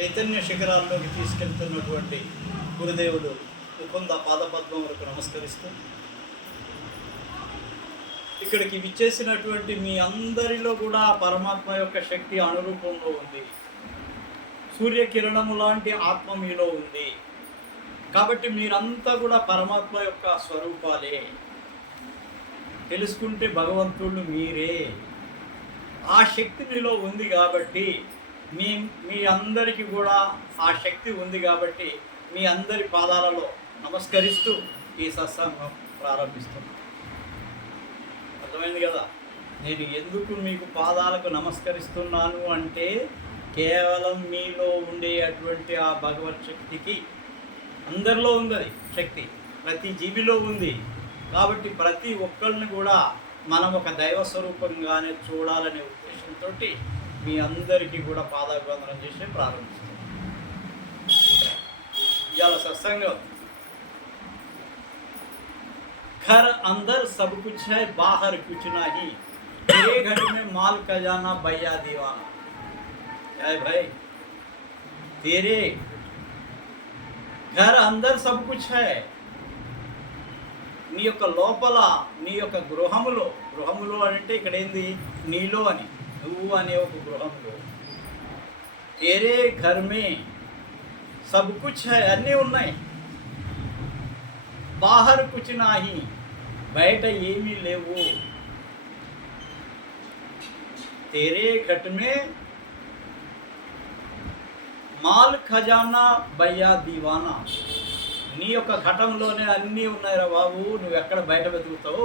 చైతన్య శిఖరాల్లోకి తీసుకెళ్తున్నటువంటి గురుదేవుడు ముకుంద పాదపద్మములకు నమస్కరిస్తూ, ఇక్కడికి విచ్చేసినటువంటి మీ అందరిలో కూడా పరమాత్మ యొక్క శక్తి అనురూపంలో ఉంది. సూర్యకిరణము లాంటి ఆత్మ మీలో ఉంది. కాబట్టి మీరంతా కూడా పరమాత్మ యొక్క స్వరూపాలే. తెలుసుకుంటే భగవంతుడు మీరే. ఆ శక్తి మీలో ఉంది కాబట్టి మీ అందరికీ కూడా ఆ శక్తి ఉంది కాబట్టి మీ అందరి పాదాలలో నమస్కరిస్తూ ఈ సత్సంగం ప్రారంభిస్తున్నాను. అర్థమైంది కదా? నేను ఎందుకు మీకు పాదాలకు నమస్కరిస్తున్నాను అంటే, కేవలం మీలో ఉండేటువంటి ఆ భగవత్ శక్తికి అందరిలో ఉంది. అది శక్తి ప్రతి జీవిలో ఉంది. కాబట్టి ప్రతి ఒక్కరిని కూడా మనం ఒక దైవ స్వరూపంగానే చూడాలనే ఉద్దేశంతో మీ అందరికీ కూడా పాదాభివందనం చేసి ప్రారంభిస్తాం. ఇవాళ సత్సంగం घर अंदर सब कुछ है बाहर कुछ नहीं, तेरे घर में माल खजाना भैया दीवाना. क्या भाई? तेरे घर अंदर सब कुछ है. నీ యొక్క లోపల, నీ యొక్క గృహములో అంటే ఇక్కడ ఏంది? నీలో అని, నువ్వు అనే ఒక గృహంలో. తేరే ఘర్ మే సబ్ కుచ్ హై, అన్నీ ఉన్నాయి. బాహర్ కుచ్ నాహి, బయట ఏమీ లేవు. తేరే ఘట్ మే మాల్ ఖజానా భయ్యా దీవానా. నీ యొక్క ఘటంలోనే అన్నీ ఉన్నాయిరా బాబు. నువ్వు ఎక్కడ బయట వెతుకుతావు?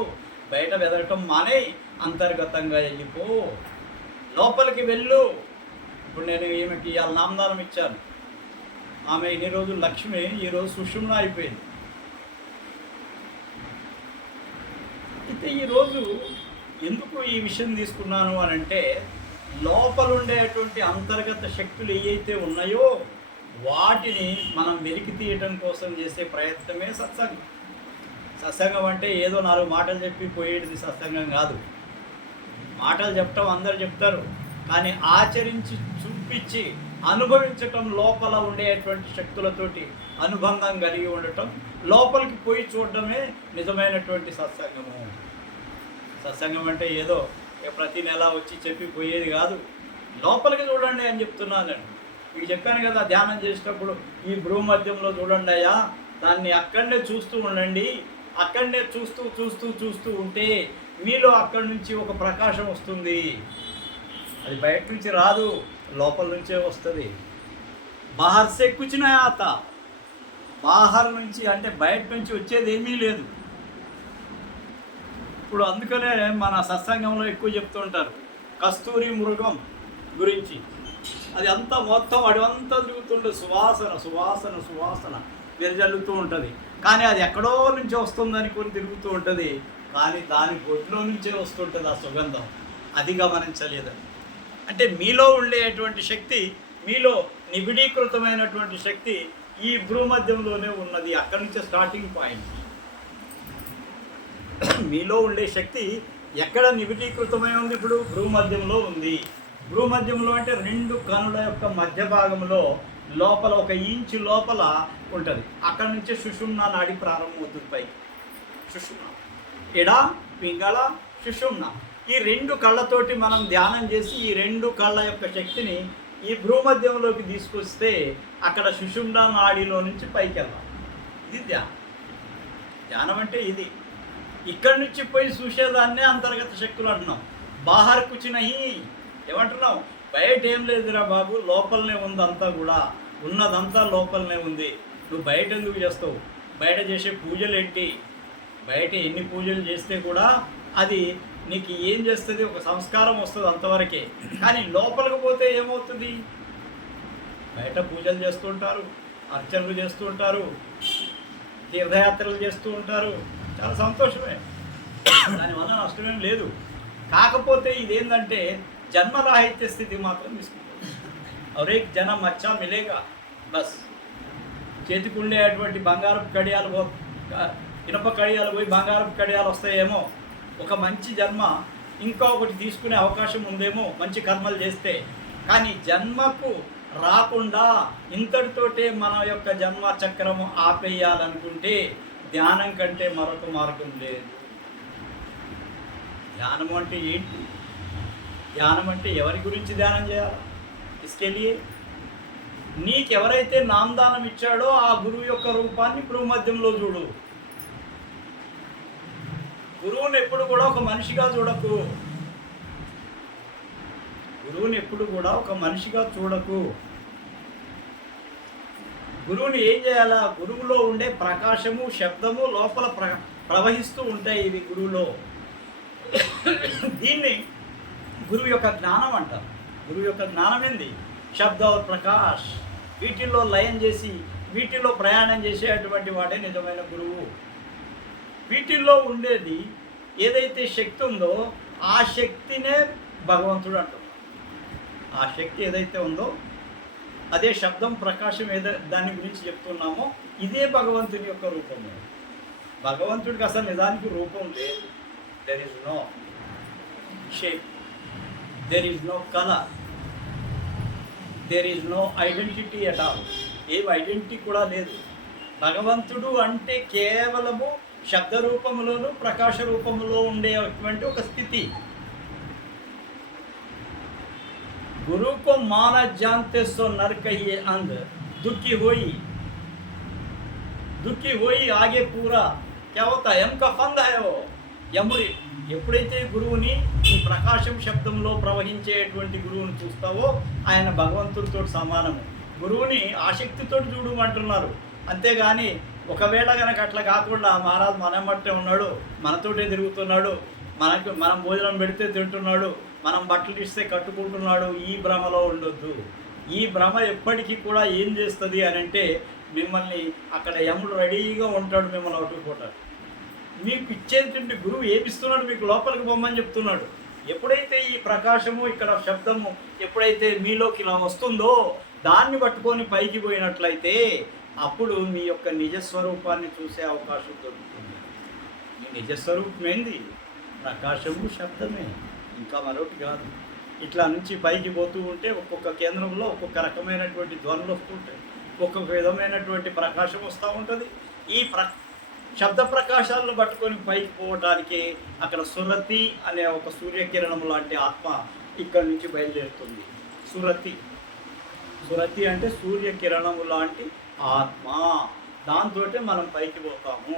బయట వెతకటం మానే, అంతర్గతంగా వెళ్ళిపో, లోపలికి వెళ్ళు. ఇప్పుడు నేను ఈమెకి ఇవాళ నామదానం ఇచ్చాను. ఆమె ఇన్ని రోజులు లక్ష్మి, ఈరోజు సుషుమ్న అయిపోయింది. అయితే ఈరోజు ఎందుకు ఈ విషయం తీసుకున్నాను అని అంటే, లోపల ఉండేటువంటి అంతర్గత శక్తులు ఏవైతే ఉన్నాయో వాటిని మనం వెలికి తీయటం కోసం చేసే ప్రయత్నమే సత్సంగం. సత్సంగం అంటే ఏదో 4 మాటలు చెప్పి పోయేది సత్సంగం కాదు. మాటలు చెప్పటం అందరు చెప్తారు, కానీ ఆచరించి చూపించి అనుభవించటం, లోపల ఉండేటువంటి శక్తులతోటి అనుబంధం కలిగి ఉండటం, లోపలికి పోయి చూడటమే నిజమైనటువంటి సత్సంగము. సత్సంగం అంటే ఏదో ప్రతి నెల వచ్చి చెప్పి పోయేది కాదు. లోపలికి చూడండి అని చెప్తున్నానండి. మీకు చెప్పాను కదా, ధ్యానం చేసేటప్పుడు ఈ భ్రూమధ్యంలో చూడండి అయ్యా, దాన్ని అక్కడనే చూస్తూ ఉండండి. అక్కడనే చూస్తూ చూస్తూ చూస్తూ ఉంటే మీలో అక్కడి నుంచి ఒక ప్రకాశం వస్తుంది. అది బయట నుంచి రాదు, లోపల నుంచే వస్తుంది. బాహర్ సే కుచ్ నహీ ఆతా. బాహర్ నుంచి అంటే బయట నుంచి వచ్చేది ఏమీ లేదు. ఇప్పుడు అందుకనే మన సత్సంగంలో ఎక్కువ చెప్తూ ఉంటారు కస్తూరి మృగం గురించి. అది అంతా మొత్తం అడవంతా తిరుగుతుంటుంది, సువాసన సువాసన సువాసన వెదజల్లుతూ ఉంటుంది. కానీ అది ఎక్కడో నుంచి వస్తుందని కొన్ని తిరుగుతూ ఉంటుంది, కానీ దాని బొడ్లో నుంచే వస్తుంటుంది ఆ సుగంధం. అది గమనించలేదని. అంటే మీలో ఉండేటువంటి శక్తి, మీలో నిబిడీకృతమైనటువంటి శక్తి ఈ భ్రూమధ్యంలోనే ఉన్నది. అక్కడి నుంచే స్టార్టింగ్ పాయింట్. మీలో ఉండే శక్తి ఎక్కడ నిబిడీకృతమై ఉంది? ఇప్పుడు భ్రూమధ్యంలో ఉంది. భ్రూమధ్యంలో అంటే 2 కనుల యొక్క మధ్య భాగంలో లోపల 1 ఇంచు లోపల ఉంటుంది. అక్కడి నుంచే సుషుమ్న నాడి ప్రారంభమవుతుంది పైకి. సుషుమ్న, ఎడ, పింగళ, సుషుమ్న. ఈ 2 కళ్ళతోటి మనం ధ్యానం చేసి ఈ 2 కళ్ళ యొక్క శక్తిని ఈ భ్రూమధ్యంలోకి తీసుకొస్తే అక్కడ సుషుమ్న నాడిలో నుంచి పైకి వెళ్ళాలి. ఇది ధ్యానం. ధ్యానం అంటే ఇది. ఇక్కడి నుంచి పోయి చూసేదాన్నే అంతర్గత శక్తులు అంటున్నాం. బాహర్ కుచ్ నహీ ఏమంటున్నావు? బయట ఏం లేదురా బాబు, లోపలనే ఉంది అంతా కూడా. ఉన్నదంతా లోపలనే ఉంది. నువ్వు బయట ఎందుకు చేస్తావు? బయట చేసే పూజలు ఏంటి? బయట ఎన్ని పూజలు చేస్తే కూడా అది నీకు ఏం చేస్తుంది? ఒక సంస్కారం వస్తుంది అంతవరకే. కానీ లోపలికి పోతే ఏమవుతుంది? బయట పూజలు చేస్తూ ఉంటారు, అర్చనలు చేస్తూ ఉంటారు, తీర్థయాత్రలు చేస్తూ ఉంటారు. చాలా సంతోషమే, దానివల్ల నష్టమేం లేదు. కాకపోతే ఇదేంటంటే జన్మరాహిత్య స్థితి మాత్రం తీసుకుంటుంది. और एक जन्म अच्छा मिलेगा बस. చేతికి ఉండేటువంటి బంగారపు కడియాలు, ఇనప కడియాలు పోయి బంగారపు కడియాలు వస్తాయేమో. ఒక మంచి జన్మ ఇంకా ఒకటి తీసుకునే అవకాశం ఉందేమో మంచి కర్మలు చేస్తే. కానీ జన్మకు రాకుండా ఇంతటితోటే మన యొక్క జన్మ చక్రము ఆపేయాలనుకుంటే ధ్యానం కంటే మరొక మార్గం లేదు. ధ్యానం అంటే ఏంటి? ధ్యానం అంటే ఎవరి గురించి ధ్యానం చేయాలి? ఇసుకెళ్ళి నీకెవరైతే నామదానం ఇచ్చాడో ఆ గురువు యొక్క రూపాన్ని భూమధ్యంలో చూడు. గురువుని ఎప్పుడు కూడా ఒక మనిషిగా చూడకు. గురువుని ఎప్పుడు కూడా ఒక మనిషిగా చూడకు. గురువుని ఏం చేయాలా? గురువులో ఉండే ప్రకాశము, శబ్దము లోపల ప్రవహిస్తూ ఉంటాయి. ఇది గురువులో. దీన్ని గురువు యొక్క జ్ఞానం అంటారు. గురువు యొక్క జ్ఞానం ఏంది? శబ్ద ప్రకాష్. వీటిల్లో లయం చేసి వీటిల్లో ప్రయాణం చేసేటువంటి వాడే నిజమైన గురువు. వీటిల్లో ఉండేది ఏదైతే శక్తి ఉందో ఆ శక్తినే భగవంతుడు అంటారు. ఆ శక్తి ఏదైతే ఉందో అదే శబ్దం, ప్రకాశం దాని గురించి చెప్తున్నామో ఇదే భగవంతుని యొక్క రూపము. భగవంతుడికి అసలు నిజానికి రూపం లేదు. There is no shape, there is no colour, there is no identity at all. ఏం ఐడెంటిటీ కూడా లేదు. భగవంతుడు అంటే కేవలము శబ్ద రూపంలోను ప్రకాశ రూపంలో ఉండేటువంటి ఒక స్థితి. गुरु को माना जानते सो नर कहिए अंध, दुखी होई आगे पूरा क्या होता है? यम का फंद है वो यमुरी. ఎప్పుడైతే గురువుని ఈ ప్రకాశం శబ్దంలో ప్రవహించేటువంటి గురువుని చూస్తావో ఆయన భగవంతుడితో సమానము. గురువుని ఆసక్తితో చూడమంటున్నారు. అంతేగాని ఒకవేళ కనుక అట్లా కాకుండా మహారాజ్ మన మట్టే ఉన్నాడు, మనతోటే తిరుగుతున్నాడు, మనం భోజనం పెడితే తింటున్నాడు, మనం బట్టలు ఇస్తే కట్టుకుంటున్నాడు, ఈ భ్రమలో ఉండొద్దు. ఈ భ్రమ ఎప్పటికీ కూడా ఏం చేస్తుంది అని అంటే మిమ్మల్ని అక్కడ యముడు రెడీగా ఉంటాడు మిమ్మల్ని అట్టుకుంటాడు. మీకు ఇచ్చేటువంటి గురువు ఏమిస్తున్నాడు? మీకు లోపలికి పొమ్మని చెప్తున్నాడు. ఎప్పుడైతే ఈ ప్రకాశము ఇక్కడ శబ్దము ఎప్పుడైతే మీలోకి ఇలా వస్తుందో దాన్ని పట్టుకొని పైకి పోయినట్లయితే అప్పుడు మీ యొక్క నిజస్వరూపాన్ని చూసే అవకాశం దొరుకుతుంది. మీ నిజస్వరూపం ఏంది? ప్రకాశము, శబ్దమే, ఇంకా మరొకటి కాదు. ఇట్లా నుంచి పైకి పోతూ ఉంటే ఒక్కొక్క కేంద్రంలో ఒక్కొక్క రకమైనటువంటి ధ్వనులు వస్తుంటాయి, ఒక్కొక్క విధమైనటువంటి ప్రకాశం వస్తూ ఉంటుంది. ఈ శబ్ద ప్రకాశాలను పట్టుకొని పైకి పోవటానికి అక్కడ సురతి అనే ఒక సూర్యకిరణం లాంటి ఆత్మ ఇక్కడి నుంచి బయలుదేరుతుంది. సురతి అంటే సూర్యకిరణము లాంటి ఆత్మ. దాంతో మనం పైకి పోతాము.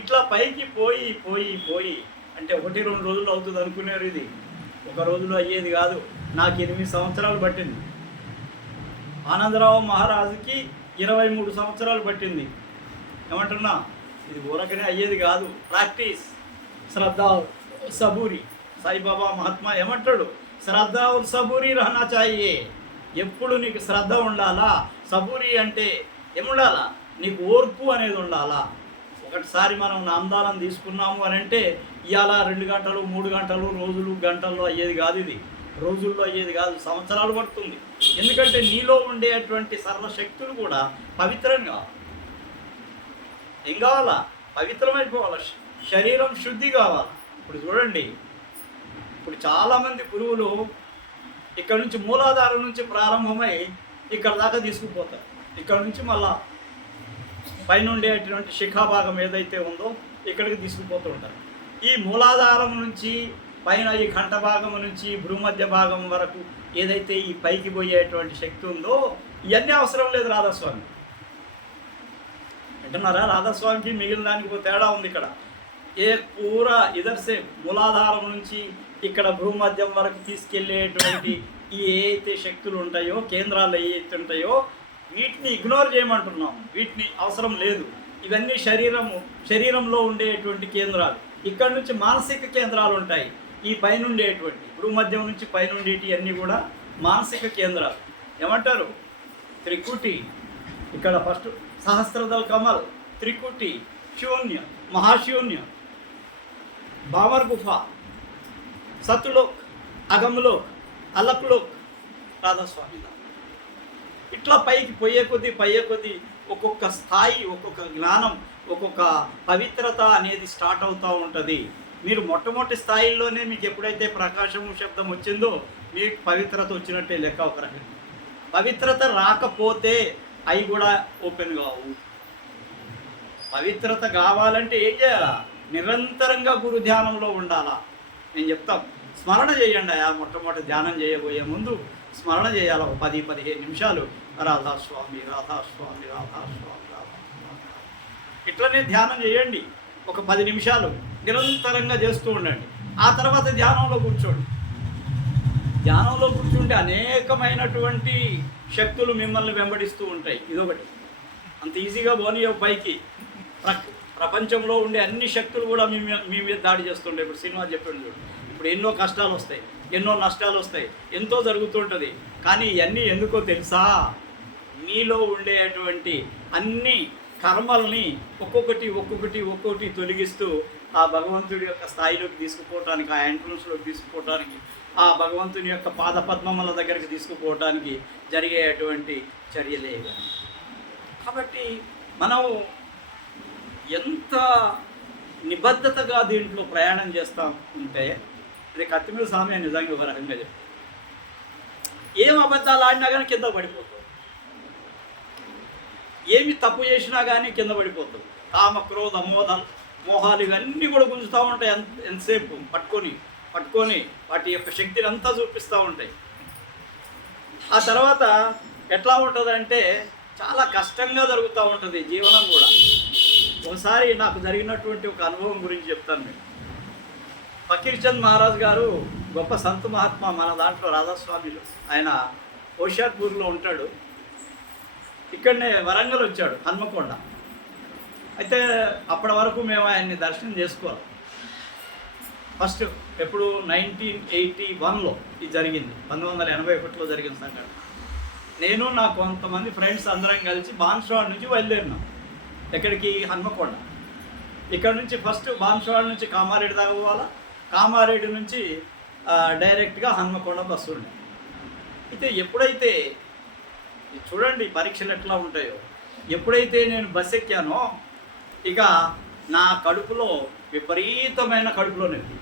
ఇట్లా పైకి పోయి పోయి పోయి అంటే 1-2 రోజులు అవుతుంది అనుకునేవారు. ఇది ఒక రోజులో అయ్యేది కాదు. నాకు 8 సంవత్సరాలు పట్టింది. ఆనందరావు మహారాజుకి 23 సంవత్సరాలు పట్టింది. ఏమంటున్నా? ఇది ఊరకనే అయ్యేది కాదు. ప్రాక్టీస్, శ్రద్ధ, సబూరి. సాయిబాబా మహాత్మా ఏమంటాడు? శ్రద్ధ సబూరి రహనా చాయే. ఎప్పుడు నీకు శ్రద్ధ ఉండాలా. సబూరి అంటే ఏముండాలా? నీకు ఓర్పు అనేది ఉండాలా. ఒకటిసారి మనం నామదానం తీసుకున్నాము అని అంటే ఇవాళ 2 గంటలు 3 గంటలు రోజులు గంటల్లో అయ్యేది కాదు. ఇది రోజుల్లో అయ్యేది కాదు, సంవత్సరాలు పడుతుంది. ఎందుకంటే నీలో ఉండేటువంటి సర్వశక్తులు కూడా పవిత్రంగా ఏం కావాలా? పవిత్రమైపోవాలి. శరీరం శుద్ధి కావాలి. ఇప్పుడు చూడండి, ఇప్పుడు చాలామంది గురువులు ఇక్కడ నుంచి మూలాధారం నుంచి ప్రారంభమై ఇక్కడ దాకా తీసుకుపోతారు. ఇక్కడ నుంచి మళ్ళా పైన ఉండేటువంటి శిఖాభాగం ఏదైతే ఉందో ఇక్కడికి తీసుకుపోతూ ఉంటారు. ఈ మూలాధారం నుంచి పైన ఈ కంఠ భాగం నుంచి భూమధ్య భాగం వరకు ఏదైతే ఈ పైకి పోయేటువంటి శక్తి ఉందో ఇవన్నీ అవసరం లేదు రాధాస్వామి. అంటున్నారా? రాధాస్వామికి మిగిలిన దానికి తేడా ఉంది. ఇక్కడ ఏ పూరా ఇదర్సే మూలాధారం నుంచి ఇక్కడ భూమధ్యం వరకు తీసుకెళ్లేటువంటి ఈ ఏదైతే శక్తులు ఉంటాయో, కేంద్రాలు ఏవైతే ఉంటాయో వీటిని ఇగ్నోర్ చేయమంటున్నాం. వీటిని అవసరం లేదు. ఇవన్నీ శరీరంలో ఉండేటువంటి కేంద్రాలు. ఇక్కడ నుంచి మానసిక కేంద్రాలు ఉంటాయి. ఈ పైనుండేటువంటి భూమధ్యం నుంచి పైనుండేటి అన్నీ కూడా మానసిక కేంద్రాలు. ఏమంటారు? త్రికుటి. ఇక్కడ ఫస్ట్ సహస్రదళ కమల్, త్రికుటి, శూన్య, మహాశూన్య, బామర్ గుఫ, సతులోక్, అగమ్లోక్, అలక్లోక్, రాధాస్వామి. ఇట్లా పైకి పోయే కొద్దీ ఒక్కొక్క స్థాయి, ఒక్కొక్క జ్ఞానం, ఒక్కొక్క పవిత్రత అనేది స్టార్ట్ అవుతూ ఉంటుంది. మీరు మొట్టమొదటి స్థాయిలోనే మీకు ఎప్పుడైతే ప్రకాశము శబ్దం వచ్చిందో మీకు పవిత్రత వచ్చినట్టే లెక్క. ఒక రకంగా పవిత్రత రాకపోతే అవి కూడా ఓపెన్ కావు. పవిత్రత కావాలంటే ఏం చేయాలా? నిరంతరంగా గురు ధ్యానంలో ఉండాలా. నేను చెప్తాను, స్మరణ చేయండి. మొట్టమొదటి ధ్యానం చేయబోయే ముందు స్మరణ చేయాలి. ఒక 10-15 నిమిషాలు రాధాస్వామి రాధాస్వామి రాధాస్వామి రాధాస్వామి ఇట్లనే ధ్యానం చేయండి. ఒక 10 నిమిషాలు నిరంతరంగా చేస్తూ ఉండండి. ఆ తర్వాత ధ్యానంలో కూర్చోండి. ధ్యానంలో కూర్చుంటే అనేకమైనటువంటి శక్తులు మిమ్మల్ని వెంబడిస్తూ ఉంటాయి. ఇదొకటి. అంత ఈజీగా పోనీయవు పైకి. ప్రపంచంలో ఉండే అన్ని శక్తులు కూడా మీ మీద దాడి చేస్తుంటాయి. ఇప్పుడు సినిమా చెప్పాడు చూడు, ఇప్పుడు ఎన్నో కష్టాలు వస్తాయి, ఎన్నో నష్టాలు వస్తాయి, ఎంతో జరుగుతుంటుంది. కానీ ఇవన్నీ ఎందుకో తెలుసా? మీలో ఉండేటువంటి అన్ని కర్మల్ని ఒక్కొక్కటి తొలగిస్తూ ఆ భగవంతుడి యొక్క స్థాయిలోకి తీసుకుపోవటానికి, ఆ ఎంట్రన్స్లోకి తీసుకుపోవటానికి, ఆ భగవంతుని యొక్క పాదపద్మముల దగ్గరికి తీసుకుపోవటానికి జరిగేటువంటి చర్యలే. కాబట్టి మనం ఎంత నిబద్ధతగా దీంట్లో ప్రయాణం చేస్తూ ఉంటే, అది కత్తిమీద స్వామి నిజంగా ఒక రకంగా చెప్పారు. ఏం అబద్ధాలు ఆడినా కానీ కింద పడిపోతాం, ఏమి తప్పు చేసినా కానీ కింద పడిపోతాం. కామ క్రోధ మోహాలు ఇవన్నీ కూడా గుంజుతూ ఉంటాయి. ఎంతసేపు పట్టుకొని వాటి యొక్క శక్తిని అంతా చూపిస్తూ ఉంటాయి. ఆ తర్వాత ఎట్లా ఉంటుందంటే చాలా కష్టంగా జరుగుతూ ఉంటుంది జీవనం కూడా. ఒకసారి నాకు జరిగినటువంటి ఒక అనుభవం గురించి చెప్తాను మీకు. ఫకీర్ చంద్ మహారాజ్ గారు గొప్ప సంత మహాత్మా, మన దాంట్లో రాధాస్వామిలు. ఆయన హోషియార్పూర్లో ఉంటాడు. ఇక్కడనే వరంగల్ వచ్చాడు, హన్మకొండ. అయితే అప్పటి వరకు మేము ఆయన్ని దర్శనం చేసుకోవాలి. ఫస్ట్ ఎప్పుడు 1981లో ఇది జరిగింది, 1981లో జరిగిన సంఘటన. నేను నా కొంతమంది ఫ్రెండ్స్ అందరం కలిసి బాన్స్వాడ నుంచి బయలుదేరినాం. ఎక్కడికి? హన్మకొండ. ఇక్కడ నుంచి ఫస్ట్ బాన్స్వాడ నుంచి కామారెడ్డి దాకా పోవాలా. కామారెడ్డి నుంచి డైరెక్ట్గా హన్మకొండ బస్సు ఉండే. అయితే ఎప్పుడైతే చూడండి పరీక్షలు ఎట్లా ఉంటాయో, ఎప్పుడైతే నేను బస్సు ఎక్కానో ఇక నా కడుపులో విపరీతమైన కడుపులో నొప్పి,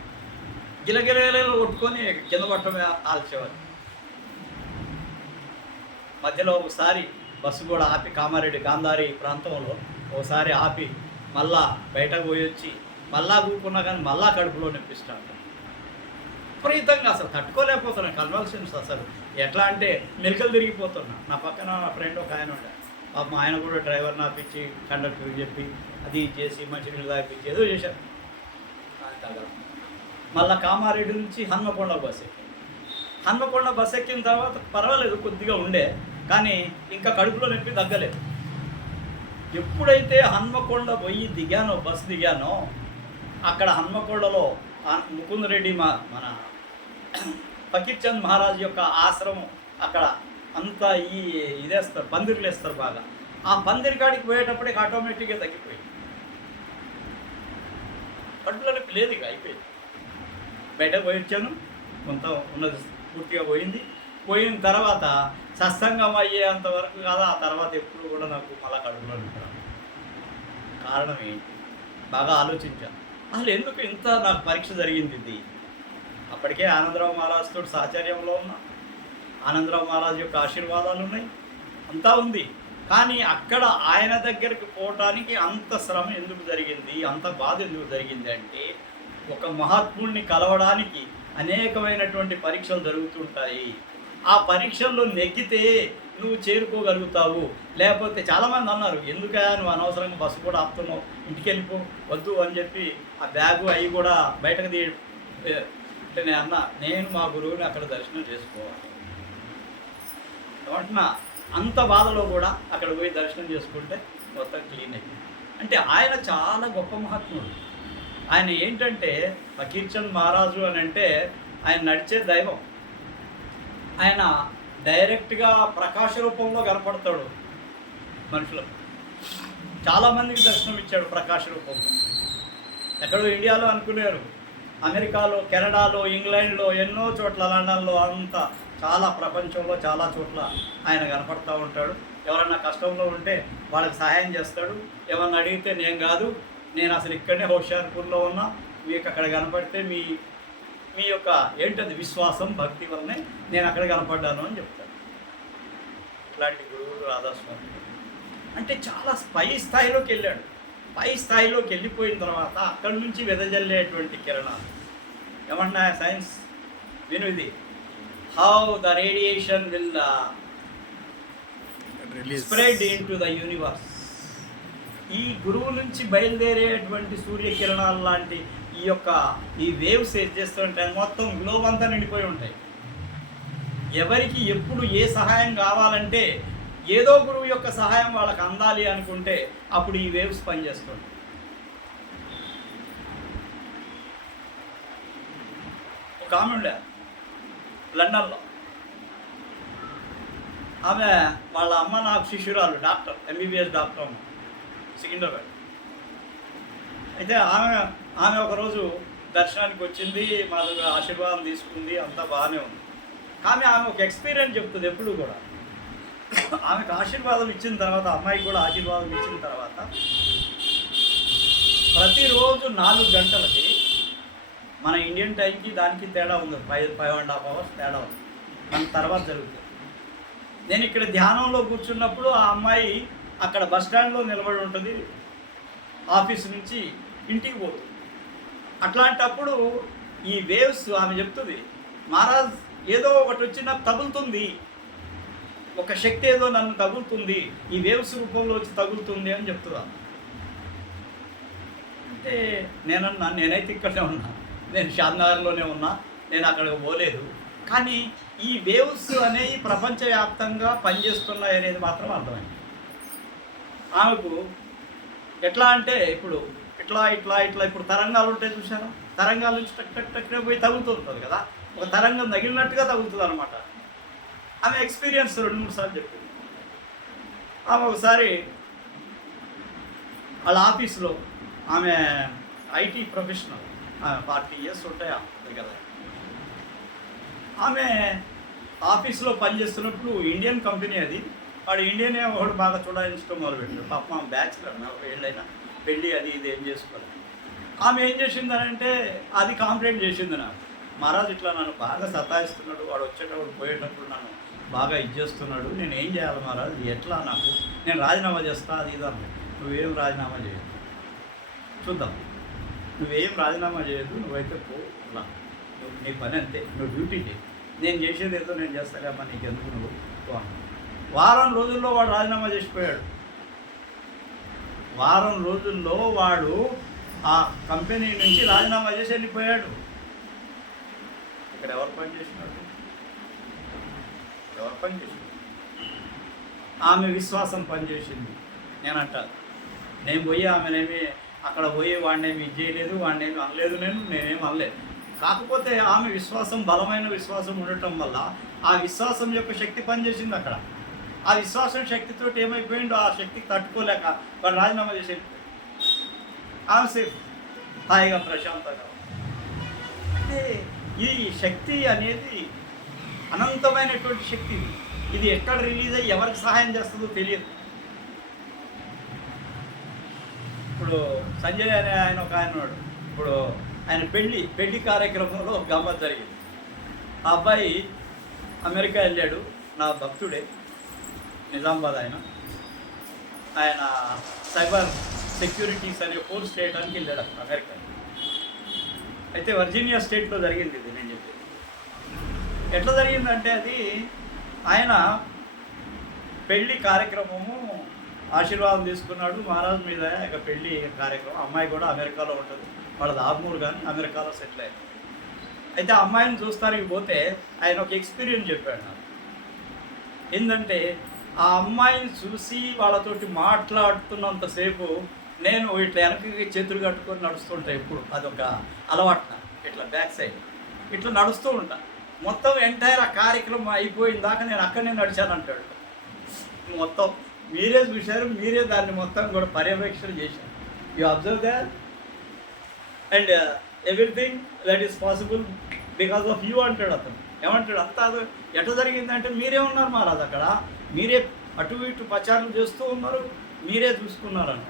గిలగిలగిలలో కొట్టుకొని కింద పట్టమే ఆల్చేవారు. మధ్యలో ఒకసారి బస్సు కూడా ఆపి, కామారెడ్డి గాంధారి ప్రాంతంలో ఒకసారి ఆపి మళ్ళా బయటకు పోయి వచ్చి మళ్ళా కూకున్నా కానీ మళ్ళా కడుపులో నొప్పిస్తాను. విపరీతంగా అసలు తట్టుకోలేకపోతున్నాను. కన్వల్షన్స్ అసలు ఎట్లా అంటే మెలికలు తిరిగిపోతున్నా. నా పక్కన నా ఫ్రెండ్ ఒక ఆయన ఉండే, పాపం ఆయన కూడా డ్రైవర్ని ఆపించి కండక్టర్కి చెప్పి అది చేసి మంచినీళ్ళు తాగిపించి ఏదో చేశారు. మళ్ళీ కామారెడ్డి నుంచి హన్మకొండ బస్ ఎక్కి, హన్మకొండ బస్ ఎక్కిన తర్వాత పర్వాలేదు, కొద్దిగా ఉండే, కానీ ఇంకా కడుపులో నొప్పి తగ్గలేదు. ఎప్పుడైతే హన్మకొండ పోయి దిగానో, బస్ దిగానో, అక్కడ హన్మకొండలో ముకుందరెడ్డి మన ఫకీర్ చంద్ మహారాజ్ యొక్క ఆశ్రమం అక్కడ అంతా ఇదేస్తారు, పందిర్లు వేస్తారు బాగా. ఆ పందిరి కాడికి పోయేటప్పటికి ఆటోమేటిక్గా తగ్గిపోయింది. కడుపులో నొప్పి లేదు, ఇక అయిపోయింది. బయటకు పోయి వచ్చాను, కొంత ఉన్నది పూర్తిగా పోయింది. పోయిన తర్వాత సత్సంగం అయ్యేంత వరకు కాదు, ఆ తర్వాత ఎప్పుడు కూడా నాకు మళ్ళా కడుపులో నొప్పి. కారణం ఏంటి? బాగా ఆలోచించాను. అసలు ఎందుకు ఇంత నాకు పరీక్ష జరిగింది ఇది? అప్పటికే ఆనందరావు మహారాజ్ తోటి సాహచర్యంలో ఉన్నా, ఆనందరావు మహారాజ్ యొక్క ఆశీర్వాదాలు ఉన్నాయి, అంతా ఉంది. కానీ అక్కడ ఆయన దగ్గరికి పోవటానికి అంత శ్రమ ఎందుకు జరిగింది, అంత బాధ ఎందుకు జరిగింది అంటే, ఒక మహాత్ముడిని కలవడానికి అనేకమైనటువంటి పరీక్షలు జరుగుతుంటాయి. ఆ పరీక్షల్లో నెగ్గితే నువ్వు చేరుకోగలుగుతావు. లేకపోతే చాలామంది అన్నారు, ఎందుకయా నువ్వు అనవసరంగా బస్సు కూడా ఆపుతున్నావు, ఇంటికి వెళ్ళిపో వద్దు అని చెప్పి ఆ బ్యాగు అవి కూడా బయటకు అంటే నేను అన్నా, నేను మా గురువుని అక్కడ దర్శనం చేసుకోవాలి అంటున్నా. అంత బాధలో కూడా అక్కడ పోయి దర్శనం చేసుకుంటే మొత్తం క్లీన్ అయింది. అంటే ఆయన చాలా గొప్ప మహాత్ముడు. ఆయన ఏంటంటే ఫకీర్ చంద్ మహారాజు అని అంటే ఆయన నడిచే దైవం. ఆయన డైరెక్ట్గా ప్రకాశ రూపంలో కనపడతాడు మనుషులకు. చాలామందికి దర్శనం ఇచ్చాడు ప్రకాశ రూపంలో. ఎక్కడో ఇండియాలో అనుకునేరు, అమెరికాలో, కెనడాలో, ఇంగ్లాండ్లో, ఎన్నో చోట్ల, లండన్లో, అంతా చాలా ప్రపంచంలో చాలా చోట్ల ఆయన కనపడుతూ ఉంటాడు. ఎవరన్నా కష్టంలో ఉంటే వాళ్ళకి సహాయం చేస్తాడు. ఎవరన్నా అడిగితే నేను కాదు, నేను అసలు ఇక్కడనే హోషియార్పూర్లో ఉన్నా, మీకు అక్కడ కనపడితే మీ యొక్క ఏంటది విశ్వాసం, భక్తి వల్లనే నేను అక్కడ కనపడ్డాను అని చెప్తాను. అట్లాంటి గురువులు రాధాస్వామి. అంటే చాలా పై స్థాయిలోకి వెళ్ళాడు. పై స్థాయిలోకి వెళ్ళిపోయిన తర్వాత అక్కడి నుంచి వెదజల్లేటువంటి కిరణాలు ఏమన్నా సైన్స్ విను ఇది. How the radiation will spread in to the universe. ఈ గురువు నుంచి బయలుదేరేటువంటి సూర్యకిరణాలు లాంటి ఈ వేవ్స్ ఏం చేస్తుంటాయి, మొత్తం గ్లోబ్ అంతా నిండిపోయి ఉంటాయి. ఎవరికి ఎప్పుడు ఏ సహాయం కావాలంటే ఏదో గురువు యొక్క సహాయం వాళ్ళకి అందాలి అనుకుంటే అప్పుడు ఈ వేవ్స్ పనిచేస్తుంది. ఒక ఆమె ఉండే లండన్లో, ఆమె వాళ్ళ అమ్మ నాకు శిష్యురాలు, డాక్టర్, ఎంబీబీఎస్ డాక్టర్ అమ్మ, సికింద్రాబాద్. అయితే ఆమె ఒకరోజు దర్శనానికి వచ్చింది, మా దగ్గర ఆశీర్వాదం తీసుకుంది, అంతా బాగానే ఉంది. కానీ ఆమె ఒక ఎక్స్పీరియన్స్ చెప్తుంది ఎప్పుడు కూడా. ఆమెకు ఆశీర్వాదం ఇచ్చిన తర్వాత, అమ్మాయికి కూడా ఆశీర్వాదం ఇచ్చిన తర్వాత ప్రతిరోజు 4 గంటలకి మన ఇండియన్ టైంకి దానికి తేడా ఉంది, 5.5 అవర్స్ తేడా ఉంది, మన తర్వాత జరుగుతుంది. నేను ఇక్కడ ధ్యానంలో కూర్చున్నప్పుడు ఆ అమ్మాయి అక్కడ బస్ స్టాండ్లో నిలబడి ఉంటుంది, ఆఫీస్ నుంచి ఇంటికి పోతుంది. అట్లాంటప్పుడు ఈ వేవ్స్ ఆమె చెప్తుంది, మహారాజ్ ఏదో ఒకటి వచ్చి నాకు తగులుతుంది, ఒక శక్తి ఏదో నన్ను తగులుతుంది, ఈ వేవ్స్ రూపంలో వచ్చి తగులుతుంది అని చెప్తున్నా. అంటే నేనన్నా, నేనైతే ఇక్కడే ఉన్నా, నేను షాద్నగర్లోనే ఉన్నా, నేను అక్కడికి పోలేదు. కానీ ఈ వేవ్స్ అనేవి ప్రపంచవ్యాప్తంగా పనిచేస్తున్నాయి అనేది మాత్రం అర్థమైంది. ఆమెకు ఎట్లా అంటే ఇప్పుడు ఇట్లా ఇట్లా ఇట్లా ఇప్పుడు తరంగాలు ఉంటాయి చూసారా, తరంగాల నుంచి టక్ టక్ టక్ పోయి తగులుతుంటుంది కదా, ఒక తరంగం తగిలినట్టుగా తగులుతుంది అనమాట. ఆమె ఎక్స్పీరియన్స్ 2-3 సార్లు చెప్పింది. ఆమె ఒకసారి వాళ్ళ ఆఫీస్లో, ఆమె ఐటీ ప్రొఫెషనల్, ఆమె 40 years ఉంటాయి కదా, ఆమె ఆఫీస్లో పనిచేస్తున్నప్పుడు ఇండియన్ కంపెనీ అది, వాడు ఇండియన్ ఒకడు బాగా చూడాలించడం మొదలుపెట్టాడు. పాపం ఆమె బ్యాచులర్, ఏళ్ళైనా పెళ్ళి అది ఇది ఏం చేసుకోవాలి. ఆమె ఏం చేసిందనంటే అది కంప్లైంట్ చేసింది నాకు, మహారాజ్ ఇట్లా నన్ను బాగా సతాయిస్తున్నాడు, వాడు వచ్చేటప్పుడు పోయేటప్పుడు నన్ను బాగా ఇచ్చేస్తున్నాడు, నేను ఏం చేయాలి మహారాజ్, ఎట్లా, నాకు నేను రాజీనామా చేస్తా అది ఇది అన్న. నువ్వేం రాజీనామా చేయదు, చూద్దాం, నువ్వేం రాజీనామా చేయదు, నువ్వైతే పోలా, నువ్వు నీ పని అంతే, నువ్వు డ్యూటీ చేయి, నేను చేసేది ఏదో నేను చేస్తాలేమ్మా, నీకు ఎందుకు, నువ్వు పో. వారం రోజుల్లో వాడు రాజీనామా చేసిపోయాడు. వారం రోజుల్లో వాడు ఆ కంపెనీ నుంచి రాజీనామా చేసి వెళ్ళిపోయాడు. ఇక్కడ ఎవరు పని చేసినాడు, ఎవరు పని చేసినాడు? ఆమె విశ్వాసం పనిచేసింది. నేనంటాను, నేను పోయి ఆమెనేమి అక్కడ పోయి వాడినేమి ఇది చేయలేదు, వాడినేమి అనలేదు, నేనేమి అనలేదు. కాకపోతే ఆమె విశ్వాసం, బలమైన విశ్వాసం ఉండటం వల్ల ఆ విశ్వాసం యొక్క శక్తి పనిచేసింది అక్కడ. ఆ విశ్వాసం శక్తితో ఏమైపోయిందో, ఆ శక్తికి తట్టుకోలేక వాడు రాజీనామా చేసి వెళ్ళిపోయాడు. ఆమె సేఫ్, హాయిగా ప్రశాంతంగా. అంటే ఈ శక్తి అనేది అనంతమైనటువంటి శక్తి. ఇది ఎక్కడ రిలీజ్ అయ్యి ఎవరికి సహాయం చేస్తుందో తెలియదు. ఇప్పుడు సంజయ్ అనే ఆయన ఒక ఆయన ఉన్నాడు, ఇప్పుడు ఆయన పెళ్లి కార్యక్రమంలో ఒక గమ్మత్ జరిగింది. ఆ అబ్బాయి అమెరికా వెళ్ళాడు, నా భక్తుడే, నిజామాబాద్ ఆయన సైబర్ సెక్యూరిటీస్ అనే కోర్స్ చేయడానికి వెళ్ళాడు అమెరికా. అయితే వర్జీనియా స్టేట్లో జరిగింది ఇది, నేను చెప్పేది. ఎట్లా జరిగిందంటే అది ఆయన పెళ్లి కార్యక్రమము ఆశీర్వాదం తీసుకున్నాడు మహారాజ్ మీద. ఇక పెళ్లి కార్యక్రమం, అమ్మాయి కూడా అమెరికాలో ఉంటుంది, వాళ్ళది ఆర్మూర్ కానీ అమెరికాలో సెటిల్ అయ్యారు. అయితే ఆ అమ్మాయిని చూస్తానికి పోతే ఆయన ఒక ఎక్స్పీరియన్స్ చెప్పాడు నాకు. ఏంటంటే ఆ అమ్మాయిని చూసి వాళ్ళతోటి మాట్లాడుతున్నంతసేపు నేను ఇట్లా వెనక్కి చేతులు కట్టుకొని నడుస్తుంటా ఎప్పుడు, అదొక అలవాటు. ఇట్లా బ్యాక్ సైడ్ ఇట్లా నడుస్తూ ఉంటా. మొత్తం ఎంటైర్ ఆ కార్యక్రమం అయిపోయిన దాకా నేను అక్కడనే నడిచాను అంటాడు. మొత్తం మీరే చూశారు, మీరే దాన్ని మొత్తం కూడా పర్యవేక్షణ చేశారు. You observe that and everything that is possible because of you అంటాడు అతను. ఏమంటాడు, అంతా ఎట్లా జరిగిందంటే మీరే ఉన్నారు మహారాజ్ అక్కడ, మీరే అటు ఇటు ప్రచారం చేస్తూ ఉన్నారు, మీరే చూసుకున్నారన్న.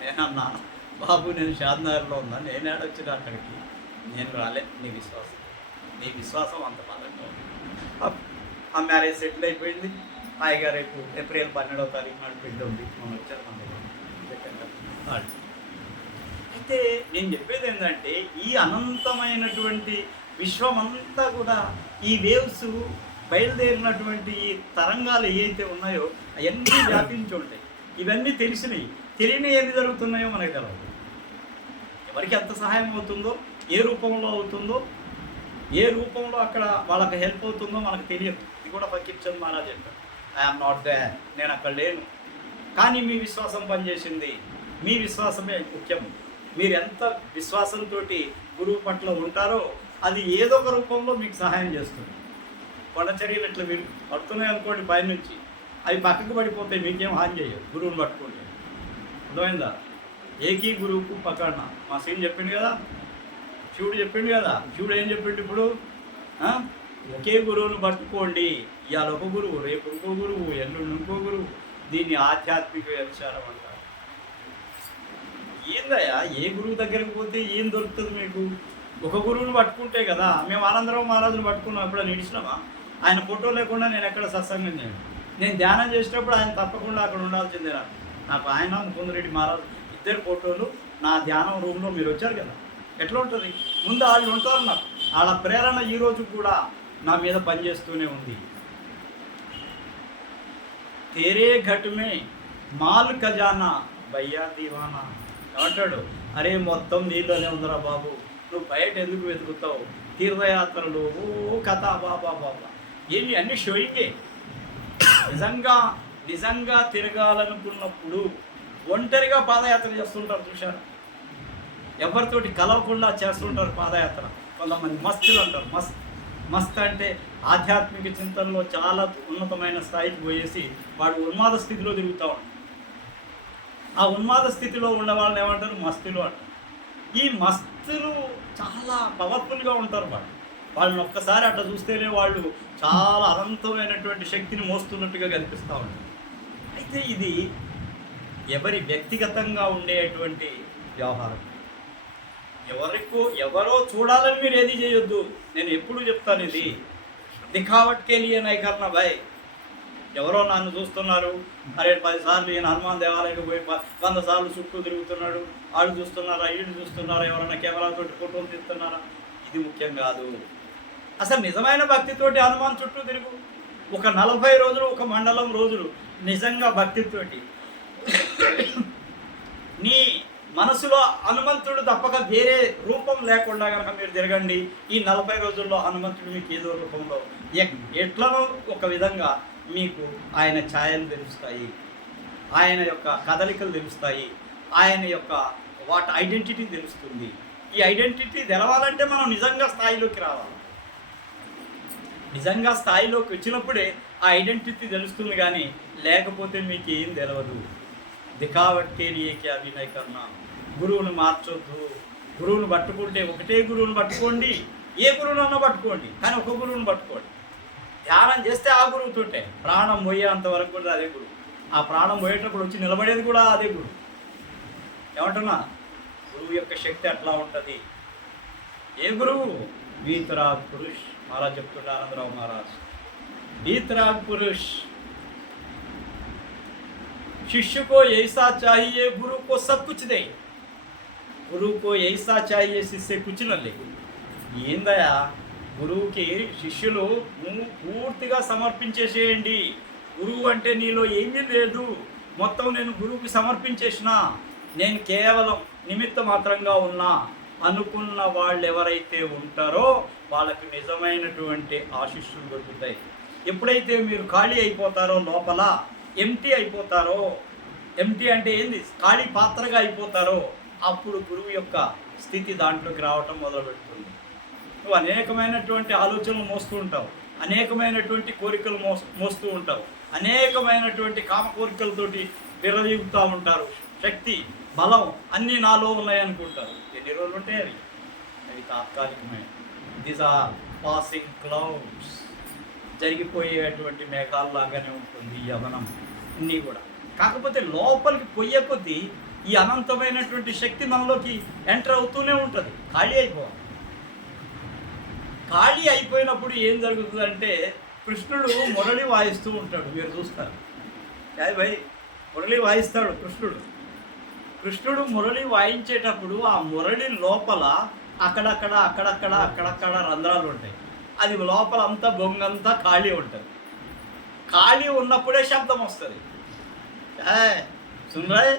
నేనన్నా, బాబు నేను షాద్నగర్లో ఉన్నా, నేను ఏడొచ్చిన అక్కడికి, నేను రాలే. నీ విశ్వాసం అంత బలంగా ఉంది. ఆ మ్యారేజ్ సెటిల్ అయిపోయింది, హాయిగా రేపు ఏప్రిల్ 12వ తారీఖు నాడు పెళ్ళి ఉంది, మనం వచ్చారు మన దగ్గర. అయితే నేను చెప్పేది ఏంటంటే ఈ అనంతమైనటువంటి విశ్వమంతా కూడా ఈ వేవ్స్ బయలుదేరినటువంటి ఈ తరంగాలు ఏవైతే ఉన్నాయో అవన్నీ వ్యాపించి ఉంటాయి. ఇవన్నీ తెలిసినవి, తెలియని ఏమి జరుగుతున్నాయో మనకు తెలియదు. ఎవరికి ఎంత సహాయం అవుతుందో, ఏ రూపంలో అవుతుందో, ఏ రూపంలో అక్కడ వాళ్ళకి హెల్ప్ అవుతుందో మనకు తెలియదు. ఇది కూడా ఫకీర్ చంద్ మహారాజ్ చెప్పారు, ఐఎమ్ నాట్ దేర్, నేను అక్కడ లేను. కానీ మీ విశ్వాసం పనిచేసింది. మీ విశ్వాసమే ముఖ్యం. మీరు ఎంత విశ్వాసంతో గురువు పట్ల ఉంటారో అది ఏదో ఒక రూపంలో మీకు సహాయం చేస్తుంది. కొండచర్యలు ఇట్లా మీరు పడుతున్నాయి అనుకోండి పైనుంచి, అవి పక్కకు పడిపోతాయి, మీకేం హాని చేయవు గురువుని పట్టుకుంటే. అర్థమైందా? ఏకీ గురువుకు పక్కన మా సీన్ చెప్పిండు కదా, శివుడు చెప్పిండు కదా. శివుడు ఏం చెప్పిండు ఇప్పుడు? ఒకే గురువును పట్టుకోండి. ఇవాళ ఒక గురువు, రేపు ఇంకో గురువు, ఎల్లుండి ఇంకో గురువు. దీన్ని ఆధ్యాత్మిక వ్యభిచారం అంటారు. ఏందయ్యా, ఏ గురువు దగ్గరికి పోతే ఏం దొరుకుతుంది మీకు? ఒక గురువుని పట్టుకుంటే కదా. మేము ఆనందరావు మహారాజును పట్టుకున్నాం, ఎప్పుడో నిడిచినామా? ఆయన ఫోటో లేకుండా నేను ఎక్కడ సత్సంగం చేయను. నేను ధ్యానం చేసేటప్పుడు ఆయన తప్పకుండా అక్కడ ఉండాల్సిందే. నాకు ఆయన ముకుందరెడ్డి మహారాజు ఇద్దరు ఫోటోలు నా ధ్యానం రూమ్లో మీరు వచ్చారు కదా. ఎట్లా ఉంటుంది? ముందు వాళ్ళు ఉంటారు. నాకు వాళ్ళ ప్రేరణ ఈరోజు కూడా నా మీద పనిచేస్తూనే ఉంది. తేరే ఘటుమే మాల్ ఖజానా భయ్యా దీవానా అంటాడు. అరే మొత్తం నీళ్ళనే ఉందిరా బాబు, నువ్వు బయట ఎందుకు వెతుకుతావు? తీర్థయాత్రలు ఓ కథ బాబా బాబా ఏమి అన్ని షోయింగే. నిజంగా తిరగాలనుకున్నప్పుడు ఒంటరిగా పాదయాత్ర చేస్తుంటారు, చూశారు? ఎవరితోటి కలవకుండా చేస్తుంటారు పాదయాత్ర. కొంతమంది మస్తులు అంటారు. మస్త్ అంటే ఆధ్యాత్మిక చింతనలో చాలా ఉన్నతమైన స్థాయికి పోయేసి వాడు ఉన్మాద స్థితిలో తిరుగుతూ ఉంటాడు. ఆ ఉన్మాద స్థితిలో ఉన్న వాళ్ళని ఏమంటారు? మస్తులు అంటారు. ఈ మస్తులు చాలా పవర్ఫుల్గా ఉంటారు. వాళ్ళని ఒక్కసారి అట్లా చూస్తేనే వాళ్ళు చాలా అనంతమైనటువంటి శక్తిని మోస్తున్నట్టుగా కనిపిస్తూ ఉంటారు. అయితే ఇది ఎవరి వ్యక్తిగతంగా ఉండేటువంటి వ్యవహారం. ఎవరో చూడాలని మీరు ఏది చేయొద్దు. నేను ఎప్పుడు చెప్తాను, ఇది దిఖావట్కే లియే నై కర్నా భాయ్. ఎవరో నన్ను చూస్తున్నారు, అరే 10 సార్లు ఈయన హనుమాన్ దేవాలయానికి పోయి 100 సార్లు చుట్టూ తిరుగుతున్నాడు, వాళ్ళు చూస్తున్నారా, వీళ్ళు చూస్తున్నారా, ఎవరైనా కెమెరాతోటి ఫోటోలు తీస్తున్నారా, ఇది ముఖ్యం కాదు. అసలు నిజమైన భక్తితోటి హనుమాన్ చుట్టూ తిరుగు. ఒక 40 రోజులు, ఒక మండలం రోజులు నిజంగా భక్తితోటి నీ మనసులో హనుమంతుడు తప్పక వేరే రూపం లేకుండా కనుక మీరు తిరగండి. ఈ 40 రోజుల్లో హనుమంతుడు మీకు ఏదో రూపంలో ఎట్లనో ఒక విధంగా మీకు ఆయన ఛాయలు తెలుస్తాయి, ఆయన యొక్క కదలికలు తెలుస్తాయి, ఆయన యొక్క వాటి ఐడెంటిటీ తెలుస్తుంది. ఈ ఐడెంటిటీ తెలవాలంటే మనం నిజంగా స్థాయిలోకి రావాలి. నిజంగా స్థాయిలోకి వచ్చినప్పుడే ఆ ఐడెంటిటీ తెలుస్తుంది. కానీ లేకపోతే మీకు ఏం తెలియదు. దిఖావట్కే లియే క్యా వినయ్ కర్నా. గురువుని మార్చొద్దు. గురువుని పట్టుకుంటే ఒకటే గురువుని పట్టుకోండి, ఏ గురువునన్నా పట్టుకోండి, కానీ ఒక గురువుని పట్టుకోండి. ధ్యానం చేస్తే ఆ గురువుతోటే. ప్రాణం పోయేంత వరకు కూడా అదే గురువు. ఆ ప్రాణం పోయేటప్పుడు వచ్చి నిలబడేది కూడా అదే గురువు. ఏమంటున్నా? గురువు యొక్క శక్తి అట్లా ఉంటుంది. ఏ గురువు? వీతరాగ్ పురుష్. మహారాజ్ చెప్తుండే ఆనందరావు మహారాజ్, వీతరాగ్ పురుష్. शिष्य को ऐसा चाहिए, गुरु को सब कुछ दे. गुरु को ऐसा चाहिए, शिष्य कुछ न ले. ఏందయా, గురువుకి శిష్యులు పూర్తిగా సమర్పించేసేయండి. గురువు అంటే నీలో ఏమీ లేదు, మొత్తం నేను గురువుకి సమర్పించేసిన, నేను కేవలం నిమిత్త మాత్రంగా ఉన్నా అనుకున్న వాళ్ళు ఎవరైతే ఉంటారో వాళ్ళకి నిజమైనటువంటి ఆశీస్సులు దొరుకుతాయి. ఎప్పుడైతే మీరు ఖాళీ అయిపోతారో, లోపల ఎంటీ అయిపోతారో, ఎంటీ అంటే ఏంది, ఖాళీ పాత్రగా అయిపోతారో, అప్పుడు గురువు యొక్క స్థితి దాంట్లోకి రావటం మొదలు పెడుతుంది. నువ్వు అనేకమైనటువంటి ఆలోచనలు మోస్తూ ఉంటావు, అనేకమైనటువంటి కోరికలు మోస్తూ ఉంటావు, అనేకమైనటువంటి కామ కోరికలతోటి విరవీగుతూ ఉంటారు. శక్తి, బలం అన్నీ నాలో ఉన్నాయనుకుంటారు. ఎన్ని రోజులు ఉంటాయి అవి? అవి తాత్కాలికమే. These are passing clouds. జరిగిపోయేటువంటి మేఘాల్లాగానే ఉంటుంది యవనం అన్నీ కూడా. కాకపోతే లోపలికి పోయే కొద్దీ ఈ అనంతమైనటువంటి శక్తి మనలోకి ఎంటర్ అవుతూనే ఉంటుంది. ఖాళీ అయిపోవాలి. ఖాళీ అయిపోయినప్పుడు ఏం జరుగుతుందంటే కృష్ణుడు మురళి వాయిస్తూ ఉంటాడు, మీరు చూస్తారు. భయ్ మురళి వాయిస్తాడు కృష్ణుడు. కృష్ణుడు మురళి వాయించేటప్పుడు ఆ మురళి లోపల అక్కడక్కడ రంధ్రాలు ఉంటాయి. అది లోపల అంతా బొంగంతా ఖాళీ ఉంటుంది. ఖాళీ ఉన్నప్పుడే శబ్దం వస్తుంది. సుందరయ్,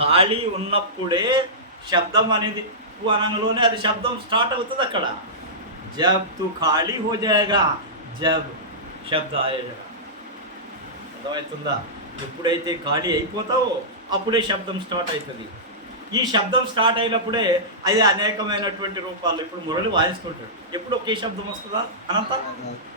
ఖాళీ ఉన్నప్పుడే శబ్దం అనేది అనగానే అది శబ్దం స్టార్ట్ అవుతుంది అక్కడ. జబ్ తు ఖాళీ హో జాయేగా జబ్ శబ్ద ఆయేగా. అర్థమవుతుందా? ఎప్పుడైతే ఖాళీ అయిపోతావో అప్పుడే శబ్దం స్టార్ట్ అవుతుంది. ఈ శబ్దం స్టార్ట్ అయినప్పుడే అది అనేకమైనటువంటి రూపాలు. ఇప్పుడు మురళి వాయిస్తుంటాడు, ఎప్పుడు ఒకే శబ్దం వస్తుందా? అనంత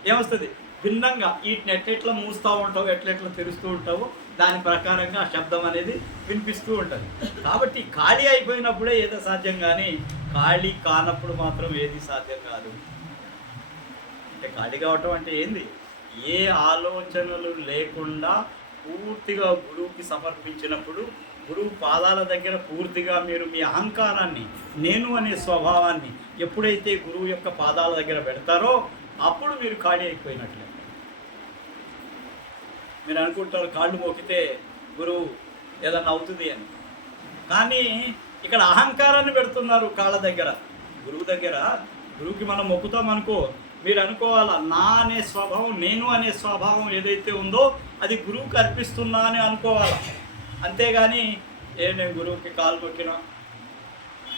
ఏమొస్తుంది? భిన్నంగా వీటిని ఎట్లెట్లా మూస్తూ ఉంటావు, ఎట్లెట్లా తెరుస్తూ ఉంటావు, దాని ప్రకారంగా ఆ శబ్దం అనేది వినిపిస్తూ ఉంటుంది. కాబట్టి ఖాళీ అయిపోయినప్పుడే ఏదో సాధ్యం, కానీ ఖాళీ కానప్పుడు మాత్రం ఏది సాధ్యం కాదు. అంటే ఖాళీ కావటం అంటే ఏంది? ఏ ఆలోచనలు లేకుండా పూర్తిగా గురువుకి సమర్పించినప్పుడు, గురువు పాదాల దగ్గర పూర్తిగా మీరు మీ అహంకారాన్ని, నేను అనే స్వభావాన్ని ఎప్పుడైతే గురువు యొక్క పాదాల దగ్గర పెడతారో అప్పుడు మీరు ఖాళీ అయిపోయినట్లే. మీరు అనుకుంటారు కాళ్ళు మొక్కితే గురువు ఏదన్నా అవుతుంది అని, కానీ ఇక్కడ అహంకారాన్ని పెడుతున్నారు కాళ్ళ దగ్గర. గురువు దగ్గర గురువుకి మనం మొక్కుతాం అనుకో, మీరు అనుకోవాలా నా అనే స్వభావం, నేను అనే స్వభావం ఏదైతే ఉందో అది గురువుకి అర్పిస్తున్నా అని అనుకోవాలా. అంతేగాని నేను గురువుకి కాలు మొక్కినా,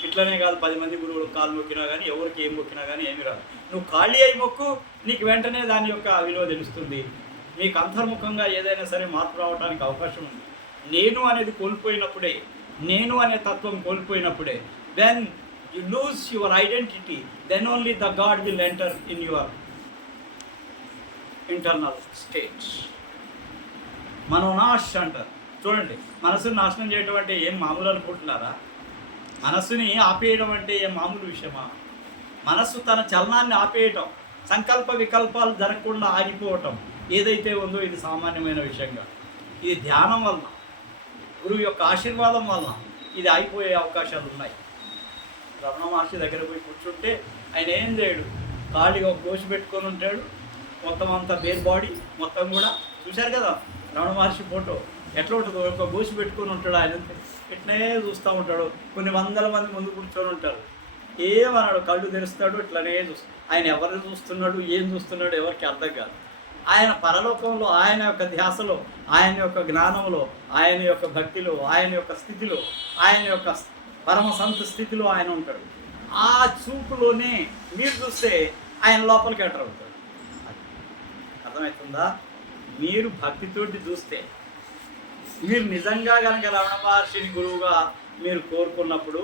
ఇట్లనే కాదు 10 మంది గురువులకు కాలు మొక్కినా కానీ, ఎవరికి ఏం మొక్కినా కానీ ఏమి రాదు. నువ్వు ఖాళీ అయి మొక్కు, నీకు వెంటనే దాని యొక్క విలువ తెలుస్తుంది. మీకు అంతర్ముఖంగా ఏదైనా సరే మార్పు రావడానికి అవకాశం ఉంది. నేను అనేది కోల్పోయినప్పుడే, నేను అనే తత్వం కోల్పోయినప్పుడే, then you lose your identity, then only the god will enter in your internal states. మనోనాశ్ అంటారు. చూడండి, మనసుని నాశనం చేయడం అంటే ఏం మామూలు అనుకుంటున్నారా? మనస్సుని ఆపేయడం అంటే ఏం మామూలు విషయమా? మనస్సు తన చలనాన్ని ఆపేయటం, సంకల్ప వికల్పాలు జరగకుండా ఆగిపోవటం ఏదైతే ఉందో ఇది సామాన్యమైన విషయంగా. ఇది ధ్యానం వలన, గురువు యొక్క ఆశీర్వాదం వలన ఇది అయిపోయే అవకాశాలు ఉన్నాయి. రమణ మహర్షి దగ్గర పోయి కూర్చుంటే ఆయన ఏం చేయడు, ఖాళీగా ఒక గోషి పెట్టుకొని ఉంటాడు. మొత్తం అంతా బేర్ బాడీ మొత్తం కూడా చూశారు కదా రమణ మహర్షి ఫోటో ఎట్లా ఉంటుందో. ఒక గోషి పెట్టుకొని ఉంటాడు, ఆయన ఇట్లనే చూస్తూ ఉంటాడు. కొన్ని వందల మంది ముందు కూర్చొని ఉంటారు, ఏమన్నాడు, కళ్ళు తెరుస్తాడు, ఇట్లనే చూస్తాడు. ఆయన ఎవరిని చూస్తున్నాడు, ఏం చూస్తున్నాడు ఎవరికి అర్థం కాదు. ఆయన పరలోకంలో, ఆయన యొక్క ధ్యాసలో, ఆయన యొక్క జ్ఞానంలో, ఆయన యొక్క భక్తిలో, ఆయన యొక్క స్థితిలో, ఆయన యొక్క పరమ సంత స్థితిలో ఆయన ఉంటాడు. ఆ చూపులోనే మీరు చూస్తే ఆయన లోపలికి ఎంటర్ అవుతాడు. అర్థమవుతుందా? మీరు భక్తితోటి చూస్తే, మీరు నిజంగా కనుక రమణ మహర్షిని గురువుగా మీరు కోరుకున్నప్పుడు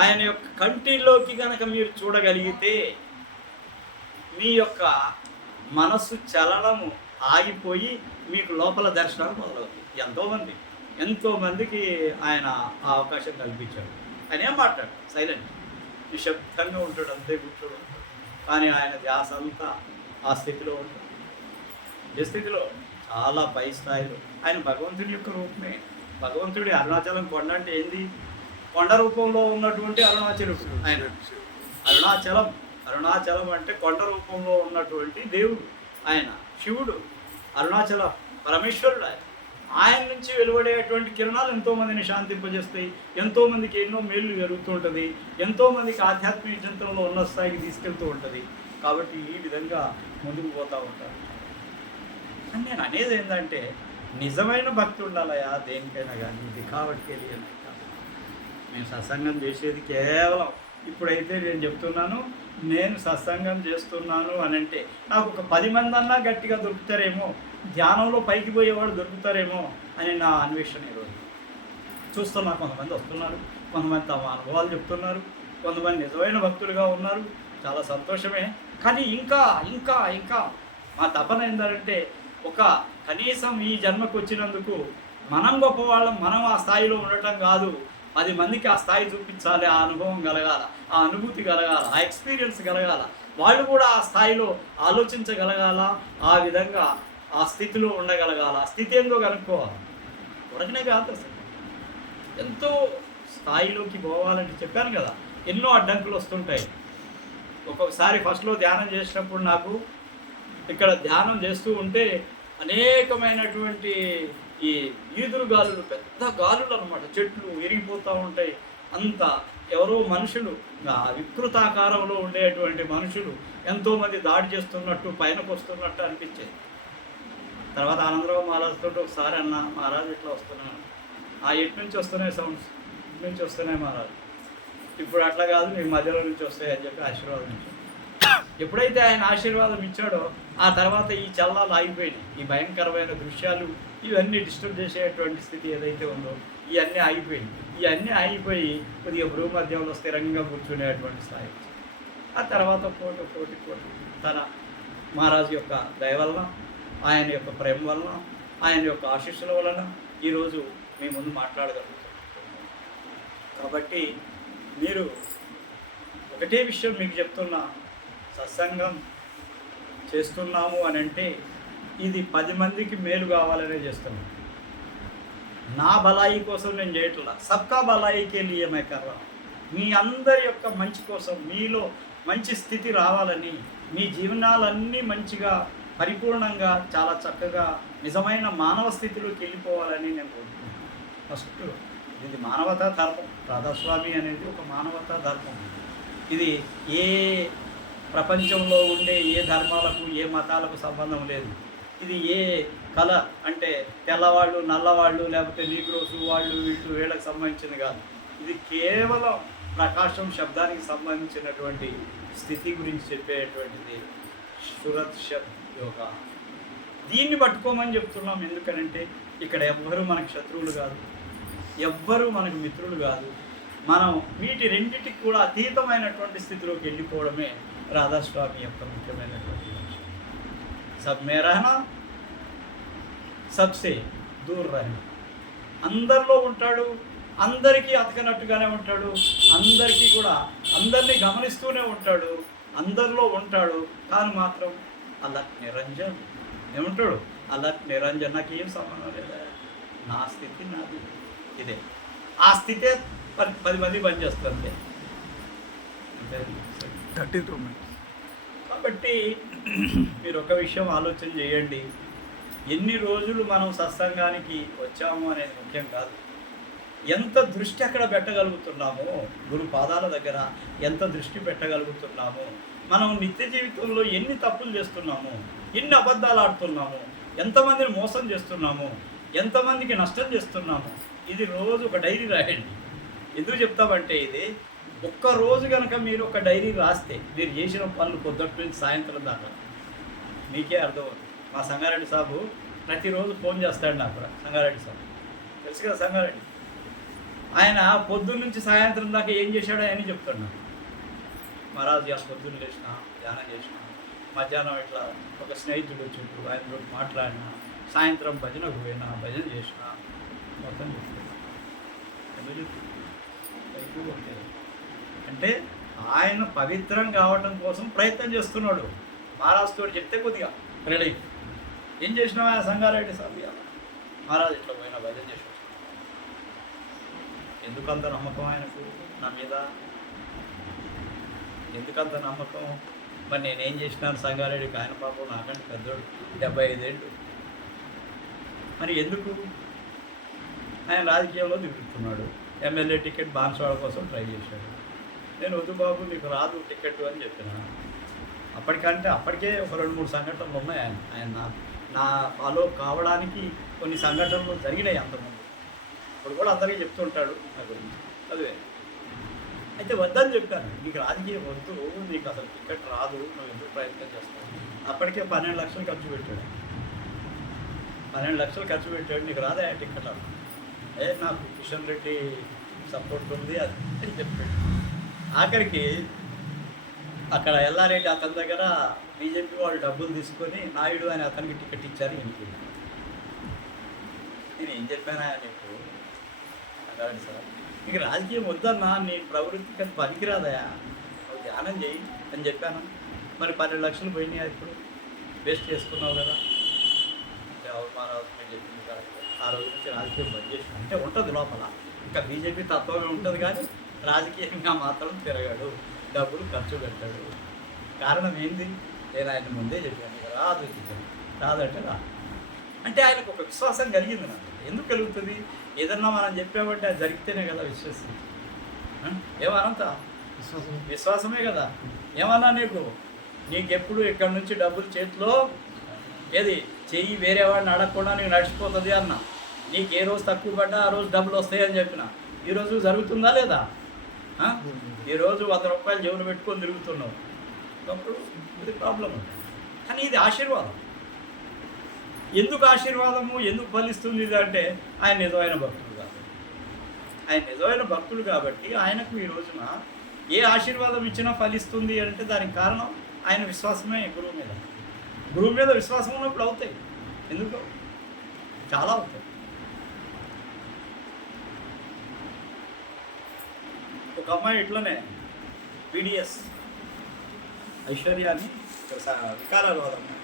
ఆయన యొక్క కంటిలోకి కనుక మీరు చూడగలిగితే మీ యొక్క మనస్సు చలనము ఆగిపోయి మీకు లోపల దర్శనం మొదలవుతుంది. ఎంతోమందికి ఆయన ఆ అవకాశం కల్పించాడు. ఆయన ఏం మాట్లాడు, సైలెంట్, నిశ్శబ్దంగా ఉంటాడు, అంతే కూర్చోడు. కానీ ఆయన ధ్యాస అంతా ఆ స్థితిలో ఉంటుంది. ఏ స్థితిలో? చాలా పై స్థాయిలో. ఆయన భగవంతుడి యొక్క రూపమే. భగవంతుడి అరుణాచలం కొండ అంటే ఏంది? కొండ రూపంలో ఉన్నటువంటి అరుణాచలుడు ఆయన. అరుణాచలం అంటే కొండ రూపంలో ఉన్నటువంటి దేవుడు ఆయన, శివుడు, అరుణాచలం పరమేశ్వరుడు. ఆయన నుంచి వెలువడేటువంటి కిరణాలు ఎంతోమందిని శాంతింపజేస్తాయి, ఎంతోమందికి ఎన్నో మేలు జరుగుతుంటుంది, ఎంతోమందికి ఆధ్యాత్మిక చింతనలో ఉన్న స్థాయికి తీసుకెళ్తూ ఉంటుంది. కాబట్టి ఈ విధంగా ముందుకు పోతూ ఉంటారు. అని నేను అనేది ఏంటంటే, నిజమైన భక్తి ఉండాలయా దేనికైనా కానీ, ఇది కాబట్టి నేను సత్సంగం చేసేది కేవలం ఇప్పుడైతే నేను చెప్తున్నాను, నేను సత్సంగం చేస్తున్నాను అని అంటే నాకు ఒక 10 మంది అన్నా గట్టిగా దొరుకుతారేమో, ధ్యానంలో పైకి పోయేవాడు దొరుకుతారేమో అని నా అన్వేషణ ఈరోజు చూస్తున్నా. కొంతమంది వస్తున్నారు, కొంతమంది తమ అనుభవాలు చెప్తున్నారు, కొంతమంది నిజమైన భక్తులుగా ఉన్నారు. చాలా సంతోషమే. కానీ ఇంకా ఇంకా ఇంకా మా తపన ఏంటంటే, ఒక కనీసం ఈ జన్మకు వచ్చినందుకు మనం గొప్పవాళ్ళం, మనం ఆ స్థాయిలో ఉండటం కాదు, 10 మందికి ఆ స్థాయి చూపించాలి, ఆ అనుభవం కలగాల, ఆ అనుభూతి కలగాల, ఆ ఎక్స్పీరియన్స్ కలగాల, వాళ్ళు కూడా ఆ స్థాయిలో ఆలోచించగలగాల, ఆ విధంగా ఆ స్థితిలో ఉండగలగాల. ఆ స్థితి ఏందో కనుక్కోవాలి. ఉడకనే కాదు, అసలు ఎంతో స్థాయిలోకి పోవాలని చెప్పాను కదా. ఎన్నో అడ్డంకులు వస్తుంటాయి. ఒక్కొక్కసారి ఫస్ట్లో ధ్యానం చేసినప్పుడు నాకు ఇక్కడ ధ్యానం చేస్తూ ఉంటే అనేకమైనటువంటి ఈ ఈదురు గాలులు, పెద్ద గాలులు అనమాట, చెట్లు విరిగిపోతూ ఉంటాయి. అంత ఎవరో మనుషులు వికృతాకారంలో ఉండేటువంటి మనుషులు ఎంతోమంది దాడి చేస్తున్నట్టు, పైనకు వస్తున్నట్టు అనిపించేది. తర్వాత ఆనందరావు మహారాజుతో ఒకసారి అన్న, మహారాజు ఇట్లా వస్తున్నాను, ఎటు నుంచి వస్తున్నాయి సౌండ్స్, ఇటు నుంచి వస్తున్నాయి మహారాజు, ఇప్పుడు అట్లా కాదు మీ మధ్యలో నుంచి వస్తాయి అని చెప్పి ఆశీర్వాదం ఇచ్చాడు. ఎప్పుడైతే ఆయన ఆశీర్వాదం ఇచ్చాడో ఆ తర్వాత ఈ చల్లాలు ఆగిపోయినాయి. ఈ భయంకరమైన దృశ్యాలు ఇవన్నీ డిస్టర్బ్ చేసేటువంటి స్థితి ఏదైతే ఉందో ఇవన్నీ ఆగిపోయింది. ఇవన్నీ ఆగిపోయి కొద్దిగా భూమధ్యంలో స్థిరంగా కూర్చునేటువంటి స్థాయి. ఆ తర్వాత పోటీ తన మహారాజు యొక్క దయ వలన, ఆయన యొక్క ప్రేమ వలన, ఆయన యొక్క ఆశీస్సుల వలన ఈరోజు మీ ముందు మాట్లాడగలుగుతాం. కాబట్టి మీరు ఒకటే విషయం మీకు చెప్తున్నా, సత్సంగం చేస్తున్నాము అని అంటే ఇది 10 మందికి మేలు కావాలనే చేస్తున్నాం. నా బలాయి కోసం నేను చేయట్లా, సబ్కా బలాయికే లియే మే కర్ రహా. మీ అందరి యొక్క మంచి కోసం, మీలో మంచి స్థితి రావాలని, మీ జీవనాలన్నీ మంచిగా పరిపూర్ణంగా చాలా చక్కగా నిజమైన మానవ స్థితిలోకి వెళ్ళిపోవాలని నేను కోరుకుంటున్నాను. ఫస్ట్ ఇది మానవతా ధర్మం. రాధాస్వామి అనేది ఒక మానవతా ధర్మం. ఇది ఏ ప్రపంచంలో ఉండే ఏ ధర్మాలకు, ఏ మతాలకు సంబంధం లేదు. ఇది ఏ కళ అంటే తెల్లవాళ్ళు, నల్లవాళ్ళు, లేకపోతే నీగ్రోసు వాళ్ళు వీళ్ళు వీళ్ళకి సంబంధించింది కాదు. ఇది కేవలం ప్రకాశం శబ్దానికి సంబంధించినటువంటి స్థితి గురించి చెప్పేటువంటిది సురత్ శబ్ద్ యోగా. దీన్ని పట్టుకోమని చెప్తున్నాం. ఎందుకనంటే ఇక్కడ ఎవ్వరూ మనకు శత్రువులు కాదు, ఎవ్వరూ మనకు మిత్రులు కాదు. మనం వీటి రెండింటికి కూడా అతీతమైనటువంటి స్థితిలోకి వెళ్ళిపోవడమే రాధాస్వామి యొక్క ముఖ్యమైనటువంటి లక్ష్యం. సబ్ మే రహనా, సబ్సే దూర్ రహనా. అందరిలో ఉంటాడు, అందరికీ అతకనట్టుగానే ఉంటాడు, అందరికీ కూడా అందరినీ గమనిస్తూనే ఉంటాడు, అందరిలో ఉంటాడు. కానీ మాత్రం అలక్ నిరంజన్ ఏమంటాడు, అలక్ నిరంజన్, నాకు ఏం సంబంధం లేదా, నా స్థితి నాది, ఇదే ఆ స్థితే 10 మంది పనిచేస్తుంది. 32 minutes. కాబట్టి మీరు ఒక విషయం ఆలోచన చేయండి, ఎన్ని రోజులు మనం సత్సంగానికి వచ్చాము అనేది ముఖ్యం కాదు, ఎంత దృష్టి అక్కడ పెట్టగలుగుతున్నామో, గురు పాదాల దగ్గర ఎంత దృష్టి పెట్టగలుగుతున్నాము, మనం నిత్య జీవితంలో ఎన్ని తప్పులు చేస్తున్నాము, ఎన్ని అబద్ధాలు ఆడుతున్నాము, ఎంతమందిని మోసం చేస్తున్నాము, ఎంతమందికి నష్టం చేస్తున్నాము. ఇది రోజు ఒక డైరీ రాయండి. ఎందుకు చెప్తామంటే ఇది ఒక్కరోజు కనుక మీరు ఒక డైరీ రాస్తే మీరు చేసిన పనులు పొద్దుటి నుంచి సాయంత్రం దాకా మీకే అర్థమవుతుంది. మా సంగారెడ్డి సాబు ప్రతిరోజు ఫోన్ చేస్తాడు నాకు. సంగారెడ్డి సాబు తెలుసు కదా, సంగారెడ్డి ఆయన పొద్దున్న నుంచి సాయంత్రం దాకా ఏం చేశాడో అని చెప్తాడు నాకు. మహారాజు ఆ పొద్దున్న లేచిన, ధ్యానం చేసిన, మధ్యాహ్నం ఇట్లా ఒక స్నేహితుడు వచ్చిండు, ఆయనతో మాట్లాడినా, సాయంత్రం భజనకు పోయినా, భజన చేసిన, మొత్తం చెప్తాడు. అంటే ఆయన పవిత్రం కావటం కోసం ప్రయత్నం చేస్తున్నాడు. మహారాజుతో చెప్తే కొద్దిగా రిలీఫ్. ఏం చేసినావు ఆ సంగారెడ్డి సాబు? మహారాజు ఇట్లా పోయినా, భజన చేసి ఎందుకంత నమ్మకం ఆయనకు నా మీద? ఎందుకంత నమ్మకం? మరి నేనేం చేసినాను సంగారెడ్డికి? ఆయన పాపం నాకంటే పెద్దోడు, 75 ఏళ్ళు. మరి ఎందుకు ఆయన రాజకీయంలో దిగుతున్నాడు? ఎమ్మెల్యే టికెట్ బాన్స్వాడ కోసం ట్రై చేశాడు. నేను వద్దు బాబు నీకు రాదు టికెట్ అని చెప్పిన. అప్పటికే ఒక 2-3 సంఘటనలు ఉన్నాయి. ఆయన నా ఫాలో కావడానికి కొన్ని సంఘటనలు జరిగినాయి అంతకుముందు. ఇప్పుడు కూడా అందరికీ చెప్తుంటాడు నా గురించి. అదే అయితే వద్దని చెప్పాను, నీకు రాజకీయం వద్దు, నీకు అసలు టికెట్ రాదు, నువ్వు ఎందుకు ప్రయత్నం చేస్తావు? అప్పటికే 12 లక్షలు ఖర్చు పెట్టాడు. 12 లక్షలు ఖర్చు పెట్టాడు, నీకు రాదా టికెట్? నాకు కిషన్ రెడ్డి సపోర్ట్ ఉంది అది అని చెప్పాడు. ఆఖరికి అక్కడ ఎల్లారెడ్డి అతని దగ్గర బీజేపీ వాళ్ళు డబ్బులు తీసుకొని నాయుడు అని అతనికి టికెట్ ఇచ్చారు. ఇంటికి నేను ఏం చెప్పానా నీకు? అలాంటి సార్ నీకు రాజకీయం వద్దన్నా, నీ ప్రవృత్తికి అది పనికిరాదయా, నువ్వు ధ్యానం చేయి అని చెప్పాను. మరి 12 లక్షలు పోయినాయి, ఇప్పుడు వేస్ట్ చేసుకున్నావు కదా. అవమానాలు మీరు చెప్పింది కాదు. ఆ రోజు నుంచి రాజకీయం బంద్ చేసి అంటే ఉంటుంది లోపల, ఇంకా బీజేపీ తత్వమే ఉంటుంది, కానీ రాజకీయంగా మాత్రం తిరగాడు, డబ్బులు ఖర్చు పెట్టాడు. కారణం ఏంది? నేను ఆయన ముందే చెప్పాను కదా, రాదు, రాదంటే రా అంటే ఆయనకు ఒక విశ్వాసం కలిగింది. నాకు ఎందుకు కలుగుతుంది? ఏదన్నా మనం చెప్పామంటే అది జరిగితేనే కదా విశ్వసం. ఏమనంత విశ్వాసమే కదా. ఏమన్నా నీకెప్పుడు ఇక్కడ నుంచి డబ్బులు చేతిలో ఏది చెయ్యి వేరే వాడిని అడగకుండా నీకు నడిచిపోతుంది అన్న. నీకు ఏ రోజు తక్కువ పడ్డా ఆ రోజు డబ్బులు వస్తాయని చెప్పిన. ఈరోజు జరుగుతుందా లేదా? ఈరోజు 100 రూపాయలు జేబులు పెట్టుకొని తిరుగుతున్నావు, అప్పుడు ఇది ప్రాబ్లం ఉంది. కానీ ఇది ఆశీర్వాదం. ఎందుకు ఆశీర్వాదము, ఎందుకు ఫలిస్తుంది ఇది అంటే ఆయన నిజమైన భక్తుడు కాబట్టి. ఆయన నిజమైన భక్తుడు కాబట్టి ఆయనకు ఈ రోజున ఏ ఆశీర్వాదం ఇచ్చినా ఫలిస్తుంది అంటే దానికి కారణం ఆయన విశ్వాసమే. గురువు మీద విశ్వాసం ఉన్నప్పుడు అవుతాయి. ఎందుకు? చాలా అవుతాయి. ఒక అమ్మాయి ఇట్లనే పీడిఎస్ ఐశ్వర్య అని వికారాబాద్ అమ్మాయి.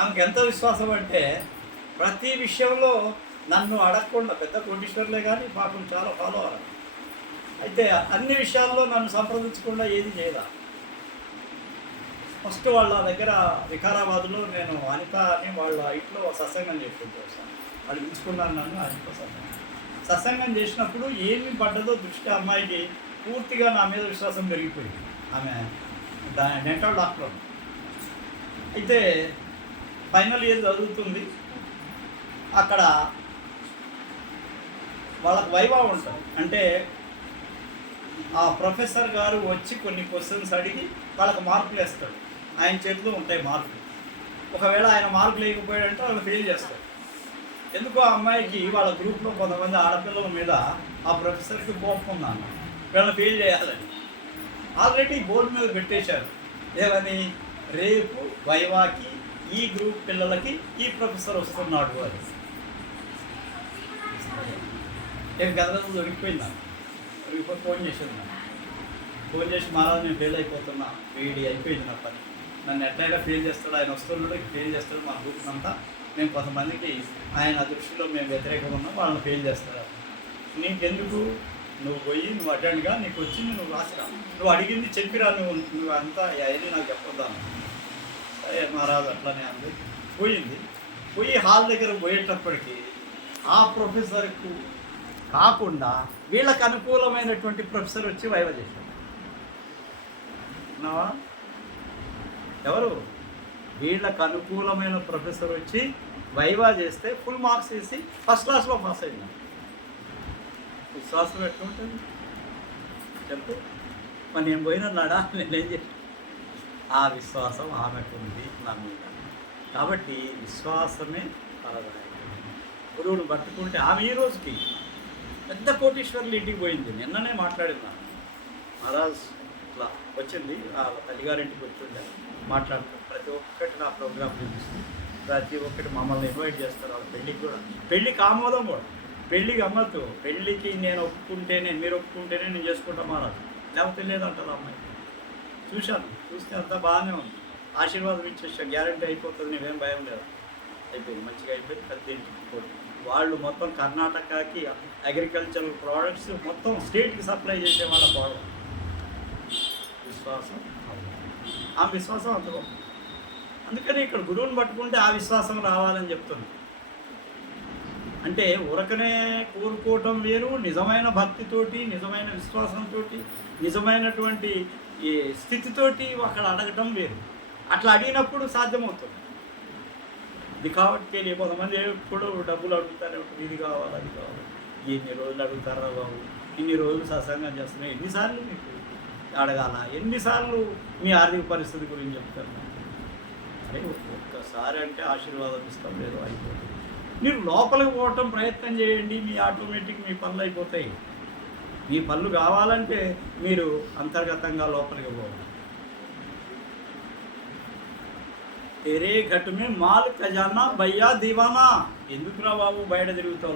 ఆమెకు ఎంత విశ్వాసం అంటే ప్రతి విషయంలో నన్ను అడగకుండా, పెద్ద కోటీశ్వర్లే కానీ పాపం చాలా ఫాలో అవ్వాలి. అయితే అన్ని విషయాల్లో నన్ను సంప్రదించకుండా ఏది చేయదా. ఫస్ట్ వాళ్ళ దగ్గర వికారాబాద్లో నేను అనిత అని వాళ్ళ ఇంట్లో సత్సంగం చేసుకుంటూ వస్తాను. వాళ్ళు పిలుచుకున్నాను నన్ను అనిత సత్సంగం చేసినప్పుడు ఏమి పడ్డదో దృష్టి అమ్మాయికి పూర్తిగా నా మీద విశ్వాసం పెరిగిపోయింది. ఆమె డెంటల్ డాక్టర్. అయితే ఫైనల్ ఇయర్ చదువుతుంది. అక్కడ వాళ్ళకి వైవా ఉంటుంది. అంటే ఆ ప్రొఫెసర్ గారు వచ్చి కొన్ని క్వశ్చన్స్ అడిగి వాళ్ళకి మార్కులు వేస్తాడు. ఆయన చేతిలో ఉంటాయి మార్కులు. ఒకవేళ ఆయన మార్కులు వేయకపోయాడంటే వాళ్ళు ఫెయిల్ చేస్తారు. ఎందుకో ఆ అమ్మాయికి వాళ్ళ గ్రూప్లో కొంతమంది ఆడపిల్లల మీద ఆ ప్రొఫెసర్కి కోపం ఉందన్న, వీళ్ళని ఫెయిల్ చేయాలని. ఆల్రెడీ బోర్డు మీద పెట్టేశారు ఏమని, రేపు వైవాకి ఈ గ్రూప్ పిల్లలకి ఈ ప్రొఫెసర్ వస్తున్నాడు అని. నేను గదగదు దొరికిపోయిందా, దొరికిపోయి ఫోన్ చేసింది. ఫోన్ చేసి మహారాజు నేను ఫెయిల్ అయిపోతున్నా, వేడి అయిపోయింది నా పని, నన్ను ఎట్లయినా ఫెయిల్ చేస్తాడు, ఆయన వస్తున్నాడు ఫెయిల్ చేస్తాడు మా గ్రూప్ అంతా, మేము కొంతమందికి ఆయన దృష్టిలో మేము వ్యతిరేకంగా ఉన్నాం, వాళ్ళని ఫెయిల్ చేస్తారు. నీకెందుకు, నువ్వు పోయి నువ్వు అటెండ్గా, నీకు వచ్చింది నువ్వు రాసిరా, నువ్వు అడిగింది చెప్పిరా, నువ్వు అంతా అవన్నీ నాకు చెప్పొద్దాను. సరే మహారాజు అట్లానే అంది. పోయి హాల్ దగ్గర పోయేటప్పటికి ఆ ప్రొఫెసర్కు కాకుండా వీళ్ళకి అనుకూలమైనటువంటి ప్రొఫెసర్ వచ్చి వైవ చేశాడు. విన్నావా? ఎవరు? వీళ్ళకు అనుకూలమైన ప్రొఫెసర్ వచ్చి వైవా చేస్తే ఫుల్ మార్క్స్ వేసి ఫస్ట్ క్లాస్లో పాస్ అయింది. విశ్వాసం ఎట్లుంటుంది చెప్పు. మరి నేను పోయినాడా, నేనేం చేసి ఆ విశ్వాసం ఆమెకు ఉంది నా మీద. కాబట్టి విశ్వాసమే ఫలదాయకం. గురువును పట్టుకుంటే ఆమె ఈ రోజుకి పెద్ద కోటీశ్వర్లు ఇంటికి పోయింది. నిన్ననే మాట్లాడినాను. మహారాజ్ ఇట్లా వచ్చింది, ఆ తల్లిగారింటికి వచ్చిండే మాట్లాడుతారు. ప్రతి ఒక్కటి నా ప్రోగ్రామ్ చూపిస్తుంది, ప్రతి ఒక్కటి మమ్మల్ని ఇన్వైట్ చేస్తారు. వాళ్ళ పెళ్ళికి కూడా, పెళ్ళికి ఆమోదం కూడా, పెళ్ళికి అమ్మద్దు, పెళ్ళికి నేను ఒప్పుకుంటేనే, మీరు ఒప్పుకుంటేనే నేను చేసుకుంటా మహారాజు, లేకపోతే లేదంటారు అమ్మాయి. చూస్తే అంతా బాగానే ఉంది. ఆశీర్వాదం ఇచ్చేసా, గ్యారంటీ అయిపోతుంది, నీవేం భయం లేదు. అయిపోయింది, మంచిగా అయిపోయింది. పెద్ద వాళ్ళు మొత్తం కర్ణాటకకి అగ్రికల్చరల్ ప్రోడక్ట్స్ మొత్తం స్టేట్కి సప్లై చేసే వాళ్ళ ప్రోడక్ట్. విశ్వాసం, ఆ విశ్వాసం అంత గొప్ప. అందుకని ఇక్కడ గురువుని పట్టుకుంటే ఆ విశ్వాసం రావాలని చెప్తుంది. అంటే ఉరకనే కోరుకోవటం వేరు, నిజమైన భక్తితోటి, నిజమైన విశ్వాసంతో, నిజమైనటువంటి ఈ స్థితితోటి అక్కడ అడగటం వేరు. అట్లా అడిగినప్పుడు సాధ్యమవుతుంది. ఇది కాబట్టి కొంతమంది ఎప్పుడు డబ్బులు అడుగుతారు, ఇది కావాలి అది కావాలి, ఎన్ని రోజులు అడుగుతారా బాబు, ఇన్ని రోజులు సత్సంగం చేస్తున్నాయి, ఎన్నిసార్లు మీకు అడగాల, ఎన్నిసార్లు మీ ఆర్థిక పరిస్థితి గురించి చెప్తారు. అరే ఒక్కసారి అంటే ఆశీర్వాదం ఇస్తాం, లేదో అయిపోతుంది. మీరు లోపలికి పోవటం ప్రయత్నం చేయండి, మీ ఆటోమేటిక్ మీ పనులు అయిపోతాయి. మీ పనులు కావాలంటే మీరు అంతర్గతంగా లోపలికి పోవాలి. తెరే ఘట్ మే మాల్ ఖజానా భయ్యా దీవానా. ఎందుకురా బాబు బయట తిరుగుతావు,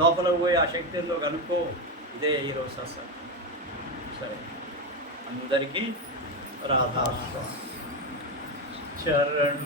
లోపలికి పోయి ఆ శక్తి ఏందో కనుక్కో. ఇదే ఈరోజు సత్సంగం. సరే, అందరికీ రాధా చరణ్